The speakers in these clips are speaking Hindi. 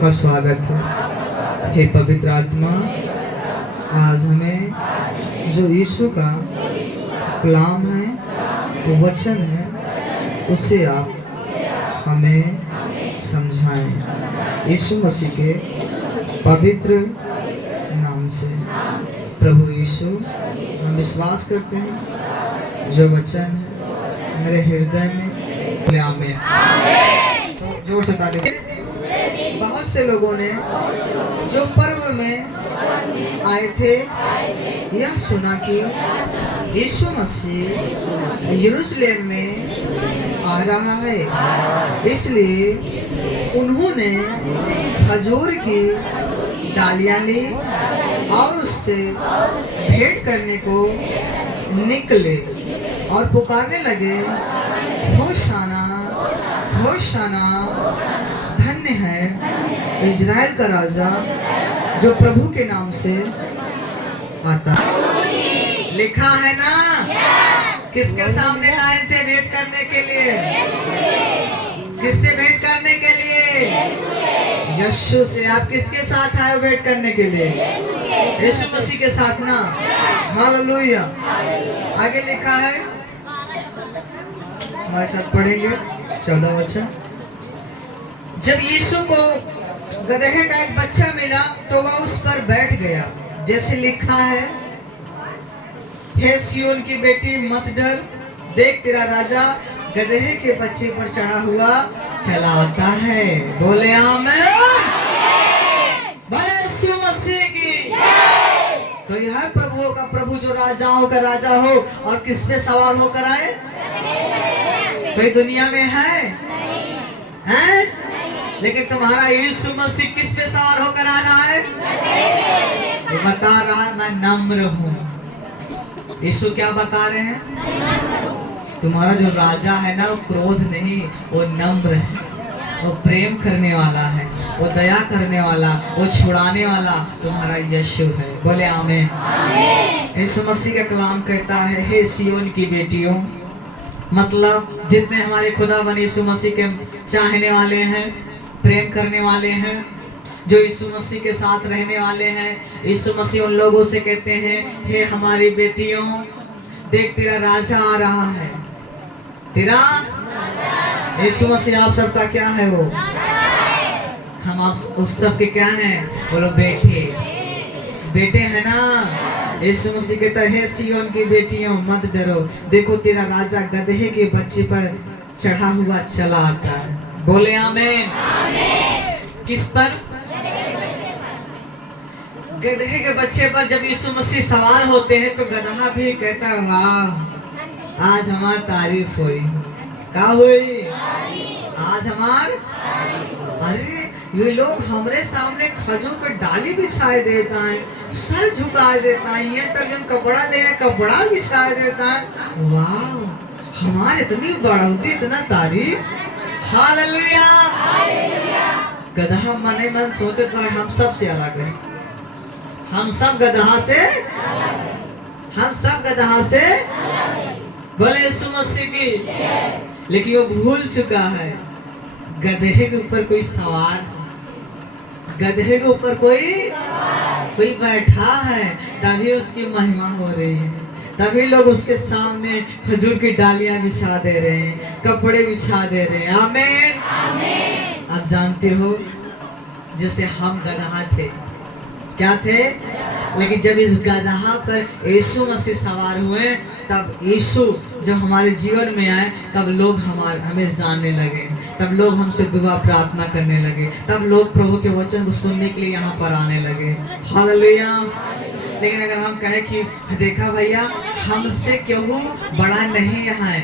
आपका स्वागत है। हे पवित्र आत्मा, आज हमें जो यीशु का कलाम है, वो वचन है, उससे आप हमें समझाएं। यीशु मसीह के पवित्र नाम से। प्रभु यीशु, हम विश्वास करते हैं जो वचन है मेरे हृदय में। आमीन। तो जोर से ताली। बहुत से लोगों ने जो पर्व में आए थे यह सुना कि यीशु मसीह यरूशलेम में आ रहा है, इसलिए उन्होंने खजूर की डालियां ली और उससे भेंट करने को निकले और पुकारने लगे, होशाना होशाना, धन्य है इज़राइल का राजा जो प्रभु के नाम से आता है। लिखा है ना? किसके सामने लाए थे भेंट करने के लिए? किससे भेंट करने के लिए? यीशु से। आप किसके साथ आए भेंट करने के लिए? यीशु मसीह के साथ ना। हालेलुया। आगे लिखा है, हमारे साथ पढ़ेंगे 14 वचन। जब यीशु को गदहे का एक बच्चा मिला तो वह उस पर बैठ गया, जैसे लिखा है, हे सिय्योन की बेटी मत डर, देख तेरा राजा गदहे के बच्चे पर चढ़ा हुआ चला आता है। बोले आमीन। भले यीशु मसीह की। कोई है प्रभुओं का प्रभु, जो राजाओं का राजा हो और किस पे सवार होकर आए? कोई दुनिया में है? हैं? लेकिन तुम्हारा यीशु मसीह किस पे सवार होकर आ रहा है? वो बता रहा है, मैं नम्र हूँ। यीशु क्या बता रहे हैं? तुम्हारा जो राजा है ना, वो क्रोध नहीं, वो नम्र है, वो प्रेम करने वाला है, वो दया करने वाला, वो छुड़ाने वाला तुम्हारा यीशु है। बोले आमीन। यीशु मसीह का कलाम कहता है, हे सिय्योन की बेटियों, मतलब जितने हमारे खुदा बने यीशु मसीह के चाहने वाले हैं, प्रेम करने वाले हैं, जो यीशु मसीह के साथ रहने वाले हैं, यीशु मसीह उन लोगों से कहते हैं, हे हमारी बेटियों, देख तेरा राजा आ रहा है। तेरा यीशु मसीह आप सबका क्या है? वो हम आप उस सब के क्या हैं? बोलो बेटे। बेटे है ना? यीशु मसीह कहता है, सिय्योन की बेटियों मत डरो, देखो तेरा राजा गदहे के बच्चे पर चढ़ा हुआ चला आता है। बोले आमीन। किस पर? गदहे के बच्चे पर जब यीशु मसीह सवार होते हैं तो गदहा भी कहता है, वाह आज हमारी तारीफ हुई। क्या हुई? आज हमार। अरे ये लोग हमारे सामने खजूर की डाली बिछाए देता है, सर झुका देता है, ये तक जन कपड़ा ले कपड़ा बिछा देता है। वाह हमारे इतनी बढ़ोतरी, इतना तारीफ। हालेलुया। गदहा मन ही मन सोचे था, हम सबसे अलग है, हम सब गदहा से, हम सब गदहा से। बोले यीशु मसीह की। लेकिन वो भूल चुका है, गधे के ऊपर कोई सवार है, गधे के ऊपर कोई बैठा है, तभी उसकी महिमा हो रही है, तभी लोग उसके सामने खजूर की डालियां बिछा दे रहे हैं, कपड़े बिछा दे रहे हैं। आमीन। आप जानते हो, जैसे हम गदहा थे, क्या थे? लेकिन जब इस गदहा पर यीशु मसीह सवार हुए, तब यीशु जब हमारे जीवन में आए, तब लोग हमें जानने लगे, तब लोग हमसे दुआ प्रार्थना करने लगे, तब लोग प्रभु के वचन को सुनने के लिए यहाँ पर आने लगे। हालेलुया। लेकिन अगर हम कहें कि देखा भैया, हमसे क्यों बड़ा नहीं यहाँ है,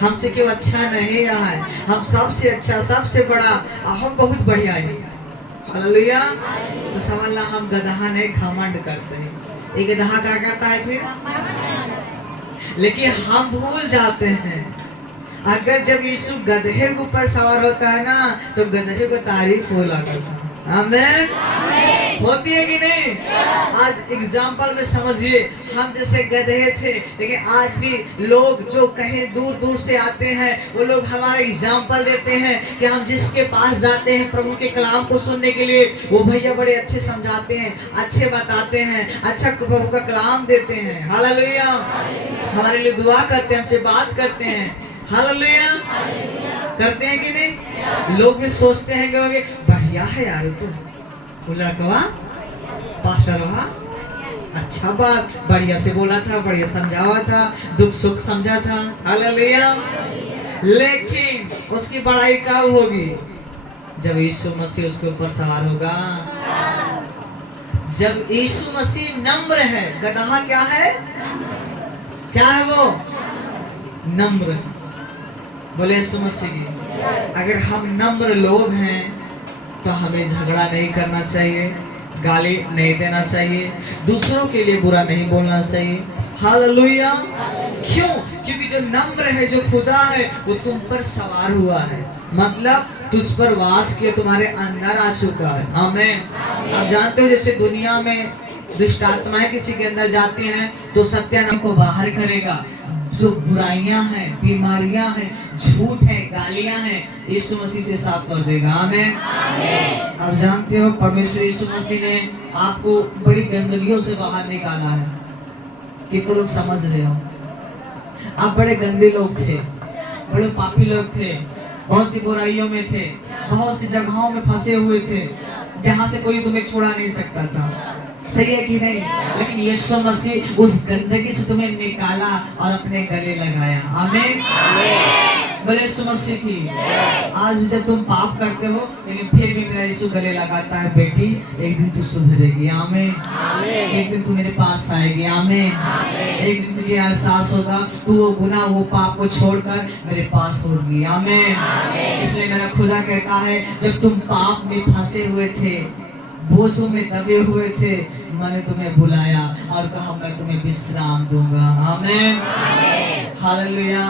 हमसे क्यों अच्छा नहीं यहाँ है, हम सबसे अच्छा सबसे बड़ा, हम बहुत बढ़िया है। हालेलुया। तो समझना, हम गदहा नहीं घमंड करते हैं। ये गदहा क्या करता है फिर? लेकिन हम भूल जाते हैं, अगर जब यीशु गधे के ऊपर सवार होता है ना, तो गधे को तारीफ हो लगा था। आमीन। होती है कि नहीं? आज एग्जाम्पल में समझिए, हम जैसे गधे थे, लेकिन आज भी लोग जो कहीं दूर दूर से आते हैं वो लोग हमारा एग्जाम्पल देते हैं कि हम जिसके पास जाते हैं प्रभु के कलाम को सुनने के लिए, वो भैया बड़े अच्छे समझाते हैं, अच्छे बताते हैं, अच्छा प्रभु का कलाम देते हैं। हालेलुया। हमारे लिए दुआ करते हैं, हमसे बात करते हैं। हालेलुया। करते हैं कि नहीं? लोग भी सोचते हैं कि बढ़िया है यार, तो लड़कवा पास्टर वहा अच्छा बात बढ़िया से बोला था, बढ़िया समझावा था, दुख सुख समझा था। हालेलुया। लेकिन उसकी बड़ाई कब होगी? जब यीशु मसीह उसके ऊपर सवार होगा। जब यीशु मसीह नम्र है, गदहा क्या है? क्या है वो? नम्र। बोले यीशु मसीह की। अगर हम नम्र लोग हैं तो हमें झगड़ा नहीं करना चाहिए, गाली नहीं देना चाहिए, दूसरों के लिए बुरा नहीं बोलना चाहिए। हालेलुया। क्यों? क्योंकि जो नम्र है, जो खुदा है, वो तुम पर सवार हुआ है, मतलब तुझ पर वास किया, तुम्हारे अंदर आ चुका है। आमीन। आप जानते हो जैसे दुनिया में दुष्ट आत्माएं किसी के अंदर जाती हैं तो सत्यानाश को बाहर करेगा। जो बुराइयां हैं, बीमारियां हैं, झूठ है, गालियां हैं, यीशु मसीह से साफ कर देगा। आमीन। आप जानते हो परमेश्वर यीशु मसीह ने आपको बड़ी गंदगियों से बाहर निकाला है। कितने लोग समझ रहे हो? आप बड़े गंदे लोग थे, बड़े पापी लोग थे, बहुत सी बुराइयों में थे, बहुत सी जगहों में फंसे हुए थे जहां से कोई तुम्हें छोड़ा नहीं सकता था। सही है कि नहीं? लेकिन यीशु मसीह उस गंदगी से तुम्हें निकाला और अपने गले लगाया। आमीन। बोले यीशु मसीह की। आज भी जब तुम पाप करते हो, लेकिन फिर भी मेरा यीशु गले लगाता है, बेटी एक दिन तू सुधरेगी। आमीन। एक दिन तू मेरे पास आएगी। आमीन। एक दिन तुझे एहसास होगा, तू वो गुनाह, वो पाप को छोड़कर मेरे पास होगी। आमीन। इसलिए मेरा खुदा कहता है, जब तुम पाप में फंसे हुए थे, बोझों में दबे हुए थे, मैंने तुम्हें बुलाया और कहा मैं तुम्हें विश्राम दूंगा। आमीन। हालेलुया।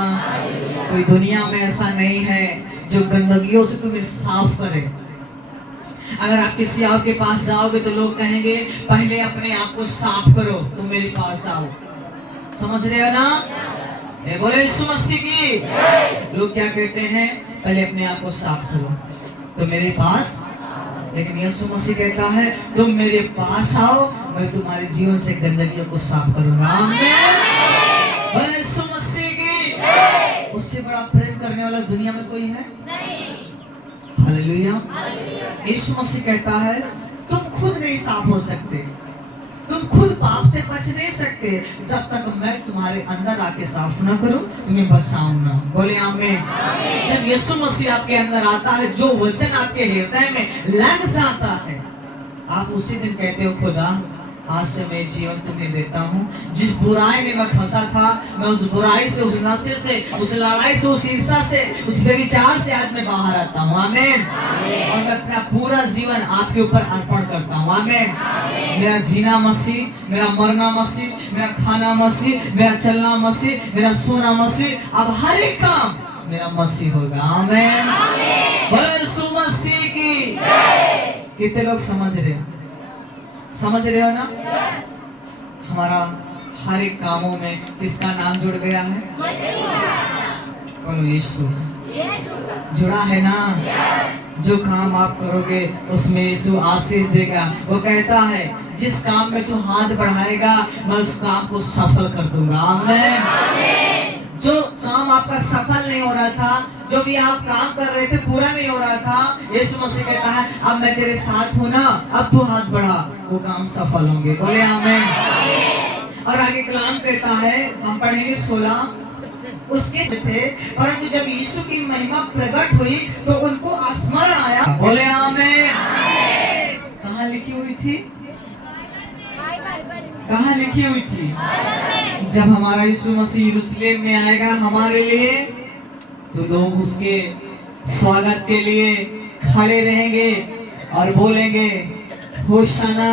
कोई दुनिया में ऐसा नहीं है जो गंदगियों से तुम्हें साफ करे। अगर आप किसी और के पास जाओगे तो लोग कहेंगे पहले अपने आप को साफ करो, तुम मेरे पास आओ। समझ रहे हो ना? बोले यीशु मसीह की। लोग क्या कहते हैं? पहले अपने आप को साफ करो तो मेरे पास। लेकिन यीशु मसीह कहता है तुम मेरे पास आओ, मैं तुम्हारे जीवन से गंदगियों को साफ करूंगा। आमीन। बोले यीशु मसीह की। उससे बड़ा प्रेम करने वाला दुनिया में कोई है? नहीं। हालेलुया। यीशु मसीह कहता है तुम खुद नहीं साफ हो सकते, तुम खुद पाप से बच नहीं सकते जब तक मैं तुम्हारे अंदर आके साफ ना करूं, तुम्हें बचाऊं ना। बोले आमीन। जब यीशु मसीह आपके अंदर आता है, जो वचन आपके हृदय में लग जाता है, आप उसी दिन कहते हो खुदा आज से मैं जीवन तुम्हें देता हूँ। जिस बुराई में मैं फंसा था, मैं उस बुराई से, उस नशे से, उस लड़ाई से, उस ईर्ष्या से, उस व्यभिचार से आज मैं बाहर आता हूँ। आमीन। और मैं अपना पूरा जीवन आपके ऊपर अर्पण करता हूँ। आमीन। मेरा जीना मसीह, मेरा मरना मसीह, मेरा खाना मसीह, मेरा चलना मसीह, मेरा सोना मसीह, अब हर एक काम मेरा मसीह होगा। आमीन। बोलो यीशु मसीह की। कितने लोग समझ रहे हो? समझ रहे हो ना? हमारा हर एक कामों में किसका नाम जुड़ गया है? बोलो यीशु। जुड़ा है ना? जो काम आप करोगे उसमें यीशु आशीष देगा। वो कहता है जिस काम में तू हाथ बढ़ाएगा मैं उस काम को सफल कर दूंगा। आमीन। जो काम आपका सफल नहीं हो रहा था, जो भी आप काम कर रहे थे पूरा नहीं हो रहा था, यीशु मसीह कहता है अब मैं तेरे साथ हूँ ना, अब तू हाथ बढ़ा, वो काम सफल होंगे। बोले आमीन। और आगे कलाम कहता है, हम पढ़ेंगे 16 उसके थे, परंतु जब यीशु की महिमा प्रकट हुई तो उनको स्मरण आया। बोले आमीन। कहाँ लिखी हुई थी? कहाँ लिखी हुई थी? जब हमारा यीशु मसीह यरूशलेम में आएगा हमारे लिए, तो लोग उसके स्वागत के लिए खड़े रहेंगे और बोलेंगे होशाना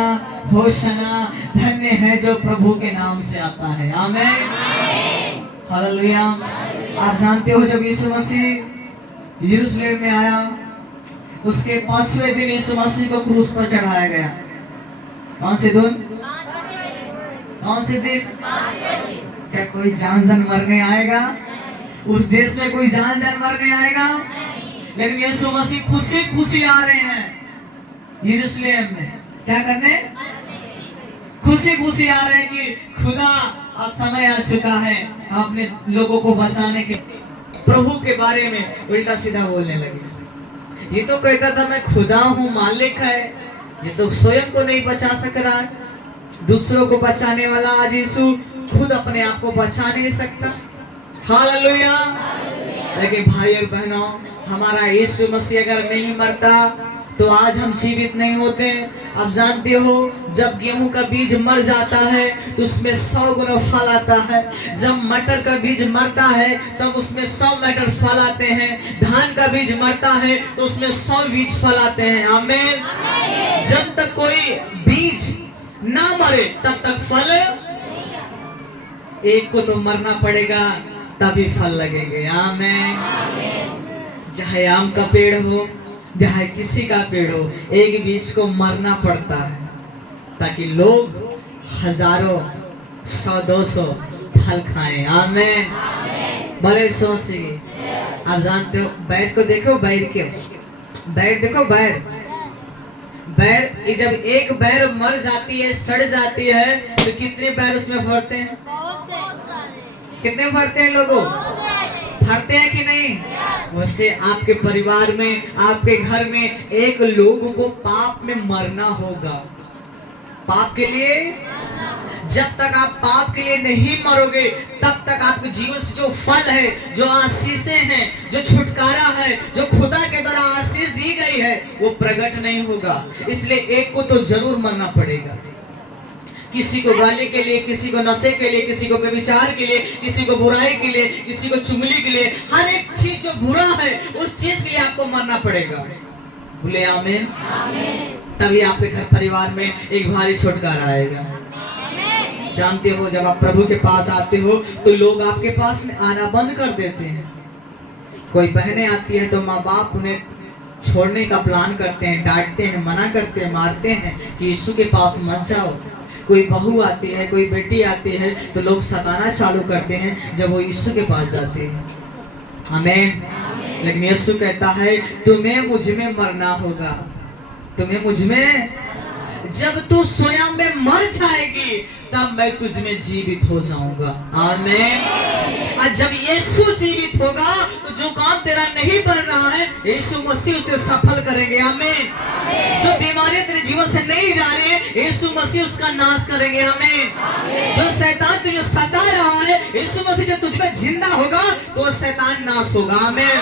होशाना, धन्य है जो प्रभु के नाम से आता है। आमीन। हालेलुया। आप जानते हो जब यीशु मसीह यरूशलेम में आया, उसके 5वें दिन यीशु मसीह को क्रूस पर चढ़ाया गया। कौन से धुन? कौन से दिन? क्या कोई जान जान मरने आएगा? उस देश में कोई जान जान मरने आएगा? लेकिन यीशु मसीह खुशी खुशी आ रहे हैं यरूशलेम में। क्या करने? खुशी खुशी आ रहे हैं कि खुदा अब समय आ चुका है अपने लोगों को बचाने के। प्रभु के बारे में उल्टा सीधा बोलने लगे। ये तो कहता था मैं खुदा हूँ, मालिक है, ये तो स्वयं को नहीं बचा सक रहा है, दूसरों को बचाने वाला आज यीशु खुद अपने आप को बचा नहीं सकता। हालेलुया। लेकिन भाई और बहनों, हमारा यीशु मसीह अगर नहीं मरता तो आज हम जीवित नहीं होते। अब जानते हो, जब गेहूं का बीज मर जाता है तो उसमें 100 गुना फल आता है। जब मटर का बीज मरता है तब उसमें 100 मटर फल आते हैं। धान का बीज मरता है तो उसमें 100 बीज फल आते हैं। आमीन। जब तक कोई बीज ना मरे तब तक फल, एक को तो मरना पड़ेगा तभी फल लगेंगे। आमीन। चाहे आम का पेड़ हो, चाहे किसी का पेड़ हो, एक बीज को मरना पड़ता है ताकि लोग हजारों 100-200 फल खाएं। आमीन। बड़े सोच से आप जानते हो, बैर को देखो, बैर देखो, बैर जब एक बैर मर जाती है, सड़ जाती है, तो कितने बैर उसमें फरते हैं? कितने फरते हैं? लोगों फरते हैं कि नहीं? वैसे आपके परिवार में, आपके घर में एक लोग को पाप में मरना होगा। पाप के लिए जब तक आप पाप के लिए नहीं मरोगे तब तक आपके जीवन से जो फल है, जो आशीषें हैं, जो छुटकारा है, जो खुदा के द्वारा आशीष दी गई है, वो प्रकट नहीं होगा। इसलिए एक को तो जरूर मरना पड़ेगा। किसी को गाली के लिए, किसी को नशे के लिए, किसी को व्यभिचार के लिए, किसी को बुराई के लिए, किसी को चुगली के लिए, हर एक चीज जो बुरा है उस चीज के लिए आपको मरना पड़ेगा। बोले आमीन। तभी आपके घर परिवार में एक भारी छुटकारा आएगा। जानते हो, जब आप प्रभु के पास आते हो तो लोग आपके पास में आना बंद कर देते हैं। कोई बहनें आती है तो माँ बाप उन्हें छोड़ने का प्लान करते हैं, डांटते हैं, मना करते हैं, मारते हैं कि यीशु के पास मत जाओ। कोई बहू आती है, कोई बेटी आती है तो लोग सताना चालू करते हैं जब वो यीशु के पास जाते हैं। आमीन। लेकिन यीशु कहता है तुम्हें मुझ में मरना होगा। तुम्हें मुझ में, जब तू स्वयं में मर जाएगी तब मैं तुझ में जीवित हो जाऊंगा। आमीन। और जब यीशु जीवित होगा तो जो काम तेरा नहीं बन रहा है, यीशु मसीह उसे सफल करेंगे। आमीन। जो बीमारियां तेरे जीवन से नहीं जा रही है, यीशु मसीह उसका नाश करेंगे। आमीन। जो शैतान तुझे सता रहा है, यीशु मसीह जब तुझ में जिंदा होगा तो वो शैतान नाश होगा। आमीन।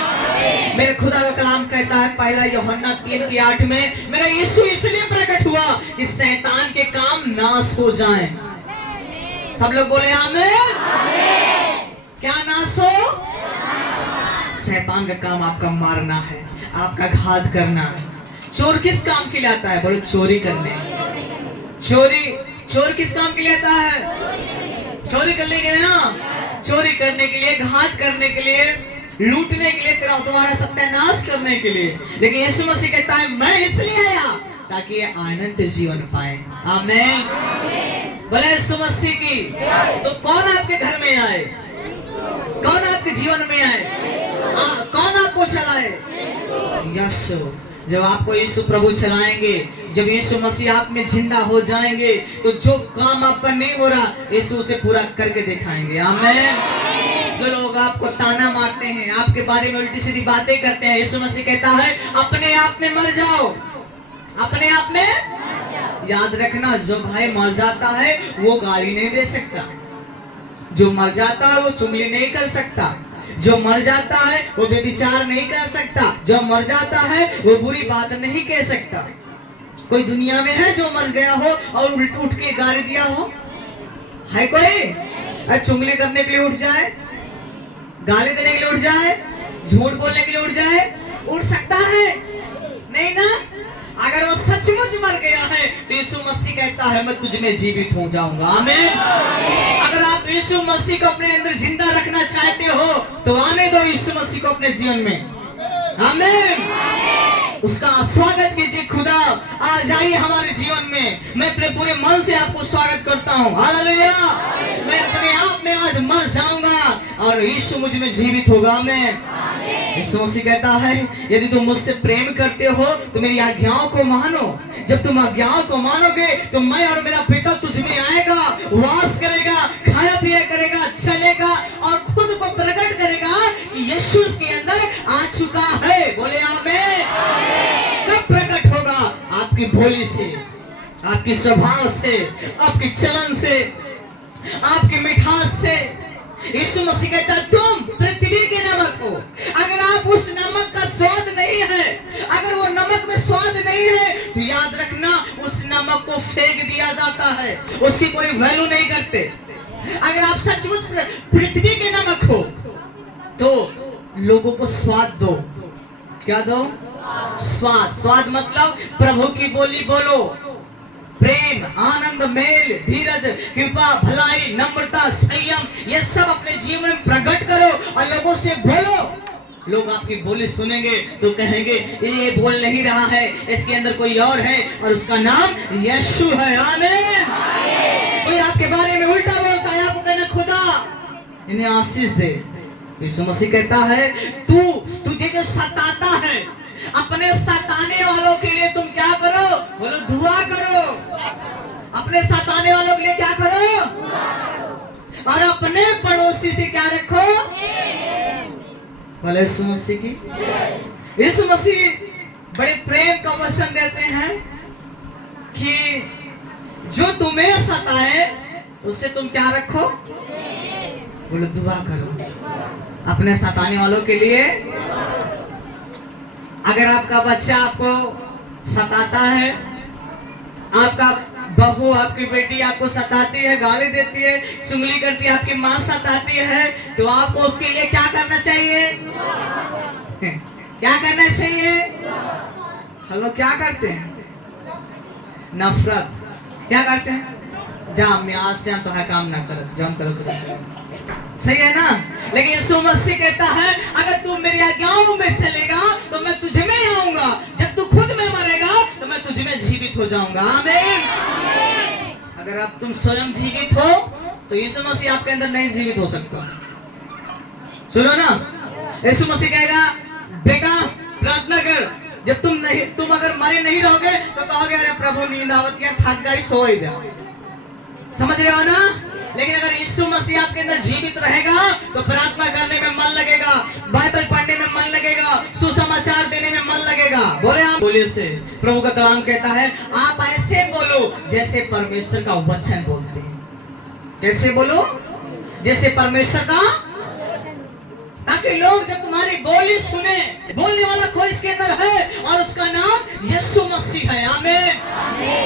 मेरे खुदा का कलाम कहता है 1 यूहन्ना 3:8 में, मेरा यीशु इसलिए प्रकट हुआ कि शैतान के काम नाश हो जाएं। सब लोग बोले आमीन। क्या नाश हो? शैतान का काम आपका मारना है, आपका घात करना है। चोर किस काम के लिए आता है? बोलो चोरी करने। चोर किस काम के लिए आता है? चोरी करने के लिए। हाँ, चोरी करने के लिए, घात करने के लिए, लूटने के लिए, तेरा तुम्हारा सत्यानाश करने के लिए। लेकिन यीशु मसीह कहता है मैं इसलिए आया ताकि ये आनंद जीवन पाए। आमीन। बोले यीशु मसीह की। तो कौन आपके घर में आए? कौन आपके जीवन में आए? कौन आपको चलाए? यीशु। जब आपको यीशु प्रभु चलाएंगे, जब यीशु मसीह आप में जिंदा हो जाएंगे तो जो काम आपका नहीं हो रहा, यीशु उसे पूरा करके दिखाएंगे। आमीन। जो लोग आपको ताना मारते हैं, आपके बारे में उल्टी सीधी बातें करते हैं, यीशु मसीह कहता है अपने आप में मर जाओ। अपने आप में याद रखना, जो भाई मर जाता है वो गाली नहीं दे सकता, जो मर जाता है वो चुगली नहीं कर सकता, जो मर जाता है वो व्यभिचार नहीं कर सकता, जो मर जाता है वो बुरी बात नहीं कह सकता। कोई दुनिया में है जो मर गया हो और उठ के गाली दिया हो? है कोई? चुगली करने के लिए उठ जाए, गाली देने के लिए उठ जाए, झूठ बोलने के लिए उठ जाए? उठ सकता है? नहीं ना। अगर वो सचमुच मर गया है तो यीशु मसीह कहता है मैं तुझ में जीवित हो जाऊंगा। आमीन। अगर आप यीशु मसीह को अपने अंदर जिंदा रखना चाहते हो तो आने दो यीशु मसीह को अपने जीवन में। आमीन। उसका स्वागत कीजिए। खुदा आ जाइए हमारे जीवन में। में मैं अपने पूरे मन से आपको स्वागत करता हूँ। हालेलुया। मैं अपने आप में आज मर जाऊंगा और यीशु मुझ में जीवित होगा। मैं यीशु मसीह कहता है यदि तुम मुझसे प्रेम करते हो तो मेरी आज्ञाओं को मानो। जब तुम आज्ञाओं को मानोगे तो मैं और मेरा पिता तुझ में आएगा, वास करेगा, खाया पिया करेगा, चलेगा और खुद को प्रकट करेगा कि यीशु उसके अंदर आ चुका है। बोले आमीन। कब प्रकट होगा? आपकी बोली से, आपकी स्वभाव से, आपकी चलन से, आपकी मिठास से। यीशु मसीह कहता है तुम पृथ्वी के नमक हो। अगर आप उस नमक का स्वाद नहीं है, अगर वो नमक में स्वाद नहीं है तो याद रखना उस नमक को फेंक दिया जाता है, उसकी कोई वैल्यू नहीं करते। अगर आप सचमुच पृथ्वी के नमक हो तो लोगों को स्वाद दो। क्या दो? स्वाद। स्वाद मतलब प्रभु की बोली बोलो। प्रेम, आनंद, मेल, धीरज, कृपा, भलाई, नम्रता, संयम, ये सब अपने जीवन में प्रकट करो और लोगों से बोलो। लोग आपकी बोली सुनेंगे तो कहेंगे ये बोल नहीं रहा है, इसके अंदर कोई और है और उसका नाम यीशु है। आमीन। कोई आपके बारे में उल्टा बोलता है, आपको कहना खुदा इन्हें आशीष दे। यीशु मसीह कहता है तुझे जो सताता है, अपने सताने वालों के लिए तुम क्या करो? बोलो दुआ करो। अपने सताने वालों के लिए क्या करो? और अपने पड़ोसी से क्या रखो? बोले यीशु मसीह की। यीशु मसीह बड़े प्रेम का वचन देते हैं कि जो तुम्हें सताए उससे तुम क्या रखो? बोलो दुआ करो। अपने सताने वालों के लिए। अगर आपका बच्चा आपको सताता है, आपका बहू, आपकी बेटी आपको सताती है, गाली देती है, चुगली करती है, आपकी माँ सताती है, तो आपको उसके लिए क्या करना चाहिए? क्या करना चाहिए? हम लोग क्या करते हैं? नफरत। क्या करते हैं? जा मैं आज से हम तो काम ना कर, जम करो। सही है ना? लेकिन यीशु मसीह कहता है अगर तू मेरी आज्ञाओं में चलेगा तो मैं तुझ में आऊंगा। जब तू खुद में मरेगा तो मैं तुझ में जीवित हो जाऊंगा। आमीन। अगर आप तुम स्वयं जीवित हो तो यीशु मसीह आपके अंदर नहीं जीवित हो सकता। सुनो ना, यीशु मसीह कहेगा बेटा प्रार्थना कर। जब तुम अगर मरे नहीं रहोगे तो कहोगे अरे प्रभु नींद आवत या थक गई, सो ही जा। समझ रहे हो ना? लेकिन अगर यीशु मसीह आपके अंदर जीवित रहेगा तो प्रार्थना करने में मन लगेगा, बाइबल पढ़ने में मन लगेगा, सुसमाचार देने में मन लगेगा। बोले आप बोलिए से। प्रभु का कलाम कहता है आप ऐसे बोलो जैसे परमेश्वर का वचन बोलते हैं। कैसे बोलो? जैसे परमेश्वर का, ताकि लोग जब तुम्हारी बोली सुने, बोलने वाला कोई इसके अंदर है और उसका नाम यीशु मसीह है। आमीन।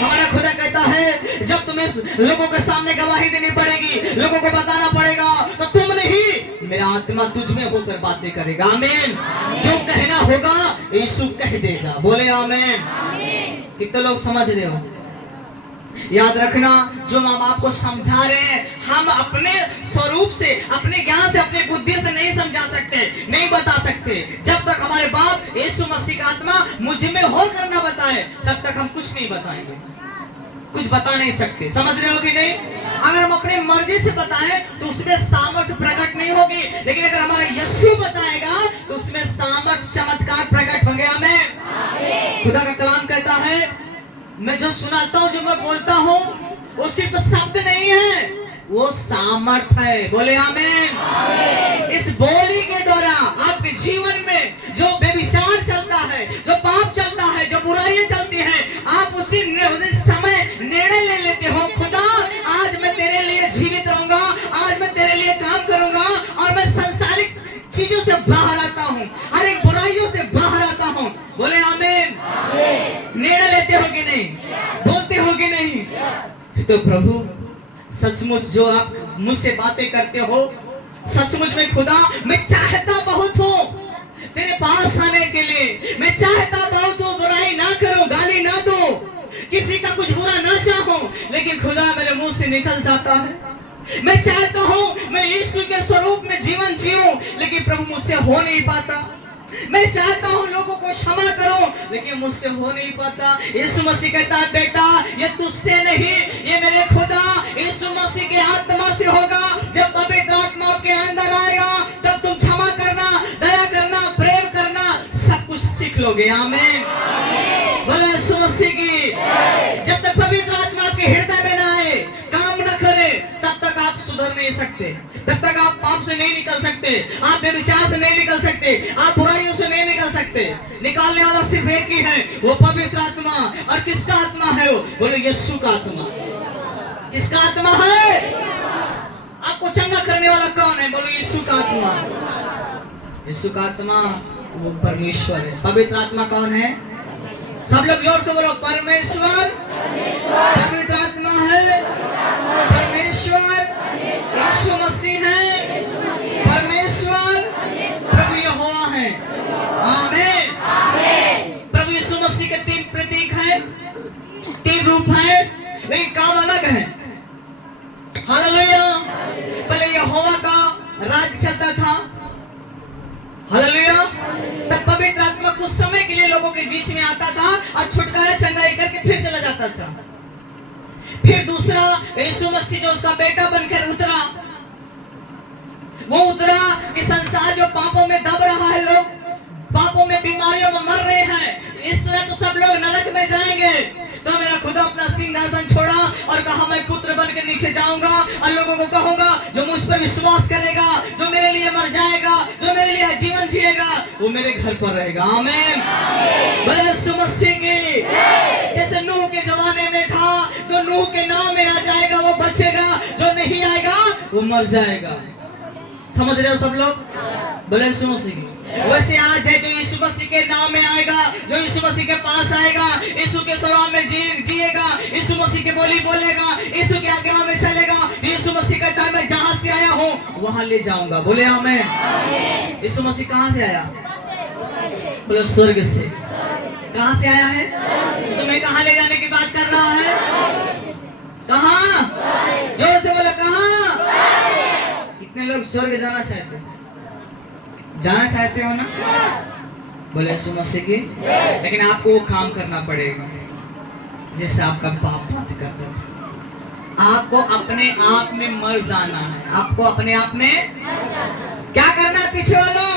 हमारा खुदा कहता है जब तुम्हें लोगों के सामने गवाही देनी पड़ेगी, लोगों को बताना पड़ेगा, तो तुम नहीं, मेरा आत्मा तुझ में होकर बातें करेगा। आमीन। जो कहना होगा यीशु कह देगा। बोले आमीन। कितने लोग समझ रहे हो? याद रखना जो माँ बाप को समझा रहे हैं, हम अपने स्वरूप से, अपने ज्ञान से, अपनी बुद्धि से नहीं समझा सकते, नहीं बता सकते। जब तक हमारे बाप यीशु मसीह का आत्मा मुझ में होकर ना बताए तब तक हम कुछ नहीं बताएंगे, कुछ बता नहीं सकते। समझ रहे हो कि नहीं? अगर हम अपने मर्जी से बताएं तो उसमें सामर्थ्य प्रकट नहीं होगी, लेकिन अगर हमारा यीशु बताएगा तो उसमें सामर्थ्य, चमत्कार प्रकट होंगे। आमीन। खुदा का कलाम कहता है मैं जो सुनाता हूँ, जो मैं बोलता हूँ वो सिर्फ शब्द नहीं है, वो सामर्थ है। बोले आमीन। इस बोली के द्वारा आपके जीवन में जो बेविचार चलता है, जो पाप चलता है, जो बुराइयां चलती हैं, आप उसी समय निर्णय ले लेते हो खुदा आज मैं तेरे लिए जीवित रहूंगा, आज मैं तेरे लिए काम करूंगा और मैं संसारिक चीजों से बाहर आता हूँ, हर एक बुराइयों से बाहर आता हूँ। बोले आमीन। निर्णय लेते हो कि नहीं? बोलते हो कि नहीं? तो प्रभु सचमुच जो आप मुझसे बातें करते हो, सचमुच में खुदा मैं चाहता बहुत हूँ तेरे पास आने के लिए, मैं चाहता बहुत हूँ बुराई ना करूं, गाली ना दूं, किसी का कुछ बुरा ना चाहूं, लेकिन खुदा मेरे मुंह से निकल जाता है। मैं चाहता हूं मैं यीशु के स्वरूप में जीवन जीऊं, लेकिन प्रभु मुझसे हो नहीं पाता। मैं चाहता हूँ लोगों को क्षमा करूं, लेकिन मुझसे हो नहीं पाता। यीशु मसीह कहता है बेटा ये तुझसे नहीं, ये मेरे खुदा यीशु मसीह की आत्मा से होगा। जब पवित्र आत्मा आपके अंदर आएगा तब तुम क्षमा करना, दया करना, प्रेम करना सब कुछ सीख लोगे। आमीन, बोलो यीशु मसीह की। जब तक पवित्र आत्मा आपके हृदय में ना आए, काम न करे, तब तक आप सुधर नहीं सकते, तब तक आप पाप से नहीं निकल सकते, आप बेविचार से नहीं निकल सकते, आप बुराइयों से नहीं निकल सकते। निकालने वाला सिर्फ एक ही है, वो पवित्र आत्मा। और किसका आत्मा है वो? बोलो यीशु का आत्मा। किसका आत्मा है? आपको चंगा करने वाला कौन है? बोलो यीशु का आत्मा। यीशु का आत्मा वो परमेश्वर है। पवित्र आत्मा कौन है? सब लोग जोर से बोलो परमेश्वर। पवित्र आत्मा है परमेश्वर। यीशु मसीह है परमेश्वर। प्रभु यहोवा है। आमीन। प्रभु यीशु मसीह के 3 प्रतीक हैं, 3 रूप हैं, लेकिन काम अलग है। हालेलुया। पहले यहोवा का राज चलता था। हालेलुया। तब पवित्र आत्मा कुछ समय के लिए लोगों के बीच में आता था और छुटकारा चंगाई करके फिर चला जाता था। फिर दूसरा यीशु मसीह जो उसका बेटा बनकर उतरा, वो उतरा कि संसार जो पापों में दब रहा है, लोग पापों में बीमारियों में मर रहे हैं, इस तरह तो सब लोग नरक में जाएंगे। तो मेरा खुदा अपना सिंहासन छोड़ा और कहा मैं पुत्र बनकर नीचे जाऊंगा और लोगों को कहूंगा जो मुझ पर विश्वास करेगा, जो मेरे लिए मर जाएगा, जो मेरे लिए जीवन जिएगा, वो मेरे घर पर रहेगा। आमीन। बोलो यीशु मसीह की। जैसे नूह के जमाने में था, जो नूह के नाम में आ जाएगा वो बचेगा, जो नहीं आएगा वो मर जाएगा। समझ रहे हो सब लोग? बोलो यीशु मसीह की। वैसे आज है जो यीशु मसीह के नाम में आएगा, जो यीशु मसीह के पास आएगा, यीशु के स्वभाव में जिएगा, यीशु मसीह की बोली बोलेगा, यीशु के आज्ञा में चलेगा। यीशु मसीह कहता है मैं जहां से आया हूं वहां ले जाऊंगा। बोले आमीन। यीशु मसीह कहां से आया? बोलो स्वर्ग से। कहां से आया है? तो तुम्हें कहां ले जाने की बात कर रहा है? कहां? जोर से बोलो कहां? कितने लोग स्वर्ग जाना चाहते हैं? जाना चाहते हो ना? बोले यीशु मसीह की। लेकिन आपको वो काम करना पड़ेगा जैसे आपका बाप बात करता था। आपको अपने आप में मर जाना है। आपको अपने आप में क्या करना है? पीछे वालों,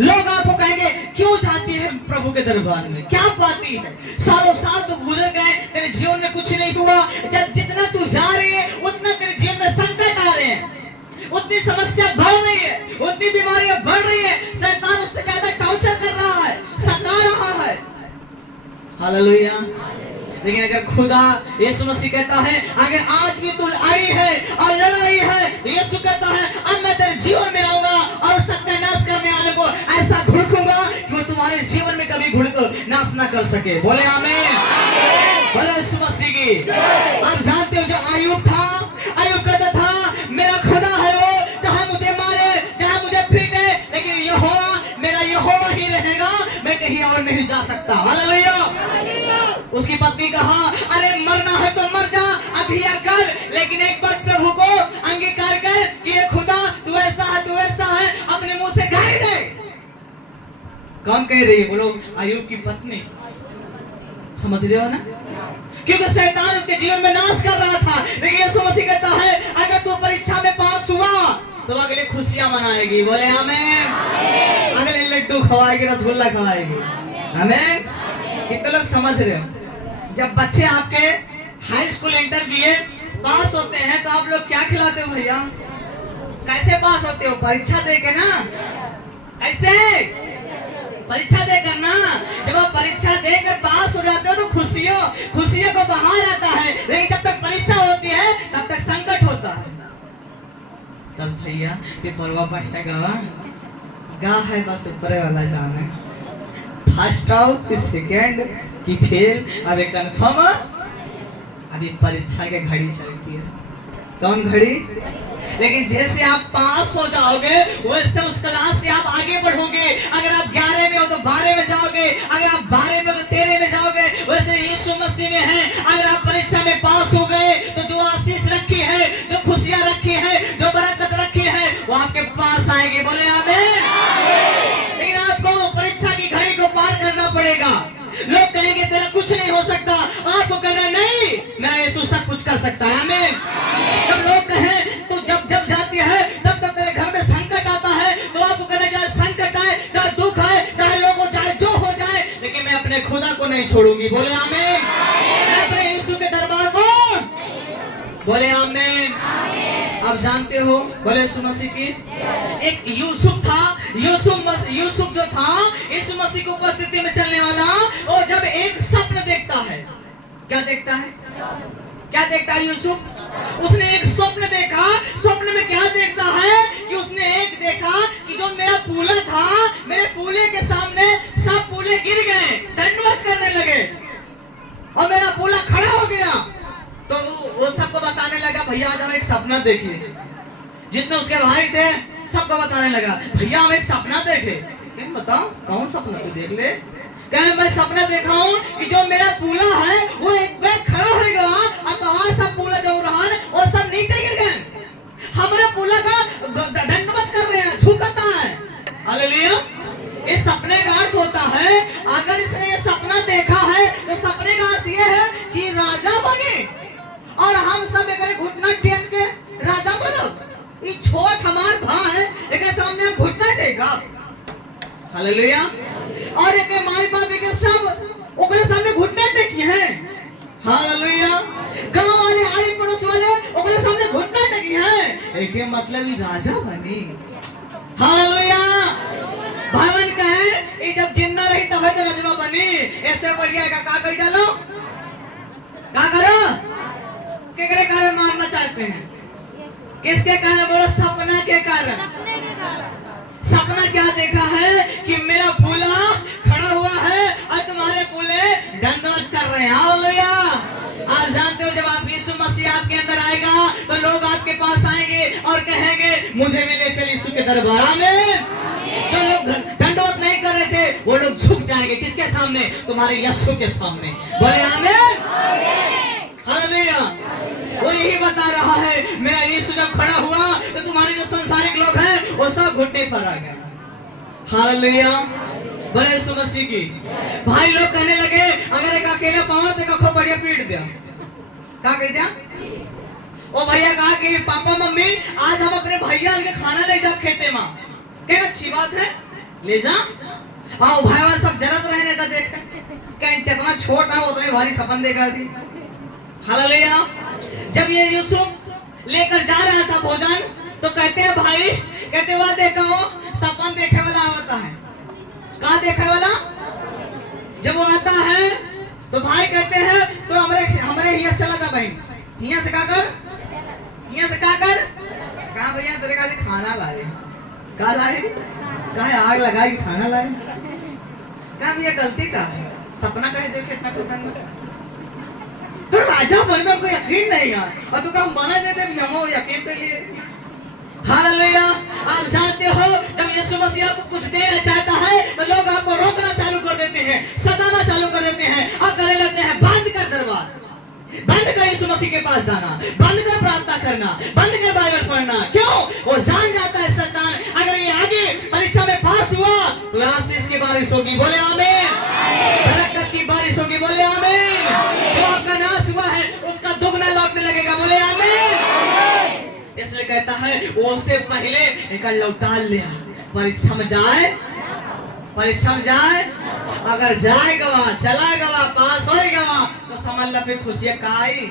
लोग आपको कहेंगे क्यों जाती है प्रभु के दरबार में, क्या पाती है? सालों साल तो गुजर गए, तेरे जीवन में कुछ नहीं हुआ। जब जितना तू जा रही है उतना तेरे जीवन में संकट आ रहे हैं, उतनी समस्या बढ़ रही है, उतनी बीमारियां बढ़ रही है, शैतान उससे ज्यादा टॉर्चर कर रहा है, सता रहा है। हालेलुया। लेकिन अगर खुदा यीशु मसीह कहता है अगर आज भी तू अड़ी है और लड़ रही है, तो यीशु कहता है अब मैं तेरे जीवन में आऊंगा और सत्यानाश करने वाले को ऐसा घुड़कूंगा कि वो तुम्हारे जीवन में कभी घुड़क नाश ना कर सके। बोले आमीन। बोले यीशु मसीह की। आप जानते हो जो अय्यूब था, अय्यूब कहता था मेरा खुदा है वो, चाहे मुझे मारे, चाहे मुझे पीटे, लेकिन यहोवा मेरा यहोवा ही रहेगा, मैं कहीं और नहीं जा सकता। हालेलुया। उसकी पत्नी कहा अरे मरना है तो मर जा अभी या कल, लेकिन एक बार प्रभु को अंगीकार कर कि ये खुदा तू ऐसा है, तू ऐसा है, अपने मुंह से कह दे। कौन कह रही है? बोलो अय्यूब की पत्नी। समझ रहे हो ना? क्योंकि शैतान उसके जीवन में नाश कर रहा था। लेकिन यीशु मसीह कहता है अगर तू परीक्षा में पास हुआ तो अगले खुशियां मनाएगी। बोले आमीन। अगले लड्डू खवाएगी, रसगुल्ला खवाएगी। आमीन। कितने लोग समझ रहे हो? जब बच्चे आपके हाई स्कूल इंटर किए पास होते हैं तो आप लोग क्या खिलाते हो भैया? कैसे पास होते हो? परीक्षा देके ना। कैसे? परीक्षा देकर ना। जब आप परीक्षा देकर पास हो जाते हो तो खुशियों को बाहर आता है, लेकिन जब तक परीक्षा होती है तब तक संकट होता है। बस भैया पेपरवा पढ़ेगा गा है, बस ऊपर वाला जाने फर्स्ट आउट कि सेकेंड कि फेल, अभी कंफर्म। अभी परीक्षा की घड़ी चलती है। कौन घड़ी? लेकिन जैसे आप पास हो जाओगे वैसे उस क्लास से आप आगे बढ़ोगे। अगर आप 11 में हो तो 12 में जाओगे, अगर आप 12 में हो तो 13 में जाओगे। वैसे यीशु मसीह में है, अगर आप परीक्षा में पास हो गए तो जो आशीष रखी है, जो खुशियां रखी है, जो बरकत रखी है, वो आपके पास आएगी। बोले आमीन। कहेंगे तेरा कुछ नहीं हो सकता, आपको कहना नहीं, मेरा यीशु सब कुछ कर सकता है। आमीन। जब लोग कहें तो जब जब जाती है तब तक तेरे घर में संकट आता है, तो आपको कहना चाहे संकट आए, चाहे दुख आए, चाहे लोगों चाहे जो हो जाए, लेकिन मैं अपने खुदा को नहीं छोड़ूंगी। बोले आमीन। मैं अपने यीशु के दरबार को, बोले आमीन। आप जानते हो, बोले यीशु मसीह की एक यूसुफ था। यूसुफ जो था यीशु मसीह की उपस्थिति में चलने वाला, और जब एक स्वप्न देखता है, क्या देखता है, क्या देखता है यूसुफ? उसने एक स्वप्न देखा। स्वप्न में क्या देखता है कि उसने एक देखा कि जो मेरा पूला था, मेरे पूले के सामने सब पूले गिर गए, दंडवत करने लगे, और मेरा पूला खड़ा हो गया। तो वो सबको बताने लगा, भैया आज हम एक सपना देखे। जितने उसके भाई थे सबको बताने लगा, भैया हम एक सपना देखे। क्या बताओ, कौन सपना? तू देख ले। क्या मैं सपना देखा हूँ कि जो मेरा पूला है वो एक बैग खड़ा हो गया, और तो सब पूला जो रहा वो सब नीचे गिर गए। हमारे पूला का दंडवत कर रहे हैं, झुकता है। हालेलुया। इस सपने का अर्थ होता है, अगर इसने ये सपना देखा है तो सपने का अर्थ ये है कि राजा बने, और हम सब एक घुटना टेक के राजा बनो। ये छोट हमार भाई है, एक सामने हम घुटना टेका। हालेलुया। और एक माई बाप के सब ओकरे सामने घुटना टेकी है। हालेलुया। गांव वाले, आड़े पड़ोस वाले ओकरे सामने घुटना टेकी है। एक मतलब ये राजा बनी। हालेलुया। भावन कहे ये जब जिंदा रही तब तो रजवा बनी। ऐसे बढ़िया का कर डालो, क्या करो? केकरे कारण मारना चाहते हैं? किसके कारण? बोलो, सपना के कारण। सपना क्या देखा है कि मेरा पूला खड़ा हुआ है और तुम्हारे पूले दंडवत कर रहे हैं। हालेलुया। आप जानते हो, जब आप यीशु मसीह आपके अंदर आएगा तो लोग आपके पास आएंगे और कहेंगे मुझे भी ले चल यीशु के दरबार में। जो लोग दंडवत नहीं कर रहे थे वो लोग झुक जाएंगे। किसके सामने? तुम्हारे यीशु के सामने। बोले आमीन। हालेलुया। वो यही बता रहा है, मेरा यीशु जब खड़ा हुआ तो तुम्हारे जो संसारिक लोग हैं वो सब घुटने पर आ गए। हालेलुया। बोले यीशु मसीह की। भाई लोग कहने लगे, अगर एक अकेला पाओ तो एक बढ़िया पीट दिया। क्या कह दिया? ओ भैया कहा कि पापा मम्मी आज हम अपने भैया के खाना ले जाओ खेते में। क्या अच्छी बात है, ले जा। आओ भाई वाला सब जरूरत रहने का देख, क्या जितना छोटा है उतने भारी सपन देखा दी। हालेलुया। जब ये यूसुफ लेकर जा रहा था भोजन, तो कहते हैं भाई, कहते वाह देखा हो सपन देखे वाला आता है। कहाँ देखे वाला? जब वो आता है तो भाई कहते हैं तो हमारे हिया से चला जा भाई, हिया से क्या कर, हिया से क्या कर। कहा भैया तेरे का खाना लाए। कहा लाए? कहा आग लगा के खाना लाए। कहा भैया गलती का है, सपना कहे देखे इतना खतरनाक। तो राजा बन में उनको यकीन नहीं है, और तू कहा मना देते हम यकीन कर लिए। हालेलुया। आप जानते हो, जब यीशु मसीह आपको कुछ देना चाहता है तो लोग आपको रोकना चालू कर देते हैं, सताना चालू कर देते हैं, और कहने लगते हैं बंद कर दरबार, बंद कर यीशु मसीह के पास जाना, बंद कर प्रार्थना करना, बंद कर बाइबल पढ़ना। क्यों? वो जान जाता है शैतान, अगर ये आगे परीक्षा में पास हुआ तो आशीष की बारिश होगी। बोले आमीन। बरकत की बारिश होगी। बोले आमीन। जो आपका नाश हुआ है उसका दुगना लौटने लगेगा। बोले आमीन। इसलिए कहता है वो से पहले एक लौटा लिया। परीक्षा में जाए, परीक्षा में जाए, अगर जाएगा चला गवा पास होएगा तो समझ ला फिर खुशी का आई।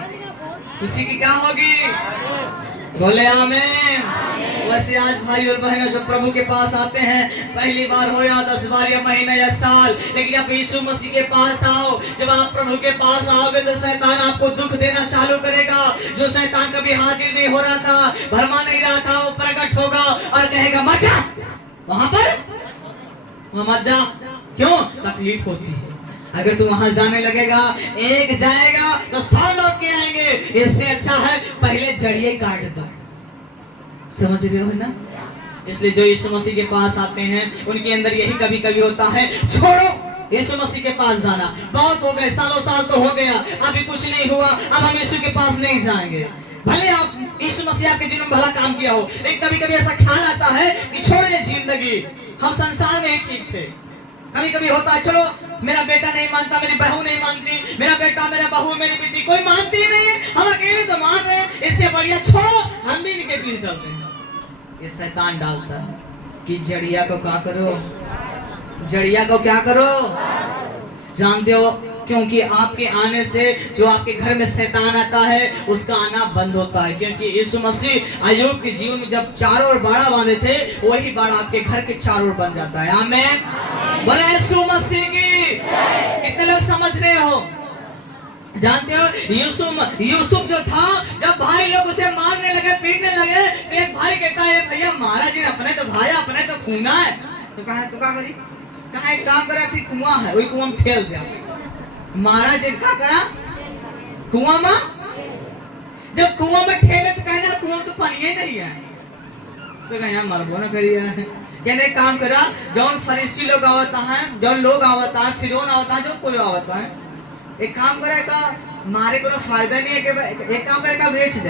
खुशी की क्या होगी? बोले आमीन। वैसे आज भाई और बहनों जो प्रभु के पास आते हैं, पहली बार हो या 10 बार या महीना या साल, लेकिन आप यीशु मसीह के पास आओ। जब आप प्रभु के पास आओगे तो शैतान आपको दुख देना चालू करेगा। जो शैतान कभी हाजिर नहीं हो रहा था, भरमा नहीं रहा था, वो प्रकट होगा और कहेगा मत जा वहां पर, वहां मत जा। क्यों? तकलीफ होती है। अगर तू वहां जाने लगेगा, एक जाएगा तो 100 लौट के आएंगे। इससे अच्छा है पहले जड़िए काट दो। समझ रहे हो ना? इसलिए जो यीशु मसीह के पास आते हैं उनके अंदर यही कभी कभी होता है, छोड़ो यीशु मसीह के पास जाना, बहुत हो गए, सालों साल तो हो गया, अभी कुछ नहीं हुआ, अब हम यीशु के पास नहीं जाएंगे। भले आप यीशु मसीह आपके जीवन में भला काम किया हो, लेकिन कभी कभी ऐसा ख्याल आता है कि छोड़ो ये जिंदगी, हम संसार में ही ठीक थे। कभी कभी होता है, चलो मेरा बेटा नहीं मानता, मेरी बहू नहीं मानती, मेरा बेटा, मेरा बहू, मेरी बेटी कोई मानती ही नहीं है, हम अकेले तो मान रहे हैं, इससे बढ़िया छोड़ो हम भी इनके पीछे चलते हैं। ये शैतान डालता है कि जड़िया को क्या करो, जड़िया को क्या करो। जानते हो, क्योंकि आपके आने से जो आपके घर में शैतान आता है उसका आना बंद होता है। क्योंकि यीशु मसीह अय्यूब के जीवन में जब चारों ओर बाड़ा बांधे थे, वही बाड़ा आपके घर के चारों ओर बन जाता है। आमीन। बोले यीशु मसीह की। कितने लोग समझ रहे हो? जानते हो, यूसुफ जो था, जब भाई लोग उसे मारने लगे, पीटने लगे, तो एक भाई कहता है, भैया महाराज जी अपने तो भाई, अपने तो खूना है, तो कहा तो क्या करी, कहा एक काम करा, ठीक कुआं है, वही कुआं में ठेल दिया। महाराज जी क्या करा, कुआं में, जब कुआं में ठेले तो कहना कुआं तो पानी ही नहीं है, तो कहा मरबो न करिए। कहने काम करा, जौन फरीसी लोग आवता है, जौन लोग आवता है, फिरौन आवता है, जो कोई आवता है, एक काम करेगा, मारे को फायदा नहीं है कि एक काम करेगा, बेच दे,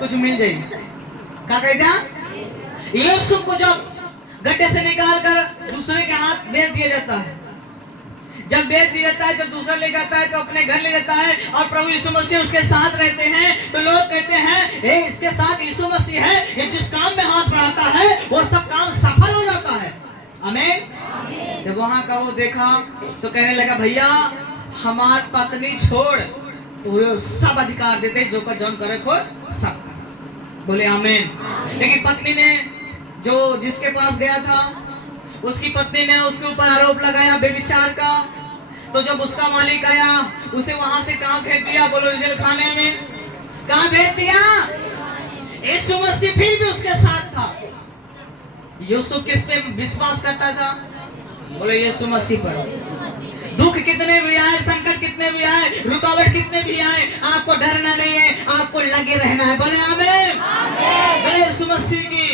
कुछ मिल जाएगी। क्या कहता, यूसुफ को जब गड्ढे से निकाल कर दूसरे के हाथ बेच दिया जाता है, जब बेच दिया जाता है, जब दूसरा ले जाता है तो अपने घर ले जाता है, और प्रभु यीशु मसीह उसके साथ रहते हैं, तो लोग कहते हैं इसके साथ यीशु मसीह है, ये जिस काम में हाथ बढ़ाता है वो सब काम सफल हो जाता है। आमीन। जब वहां का वो देखा तो कहने लगा, भैया हमार पत्नी छोड़, तो सब अधिकार देते, जो का जौन करे खो सब कर। बोले आमीन। लेकिन पत्नी ने, जो जिसके पास गया था, उसकी पत्नी ने उसके ऊपर आरोप लगाया व्यभिचार का, तो जब उसका मालिक आया, उसे वहां से कहां भेज दिया, बोलो जेल खाने में। कहां भेज दिया? यीशु मसीह फिर भी उसके साथ था। यूसुफ किस पे विश्वास करता था? बोले यीशु मसीह पर। दुख कितने भी आए, संकट कितने भी आए, रुकावट कितने भी आए, आपको डरना नहीं है, आपको लगे रहना है। बोले आमीन। बोले यीशु मसीह की।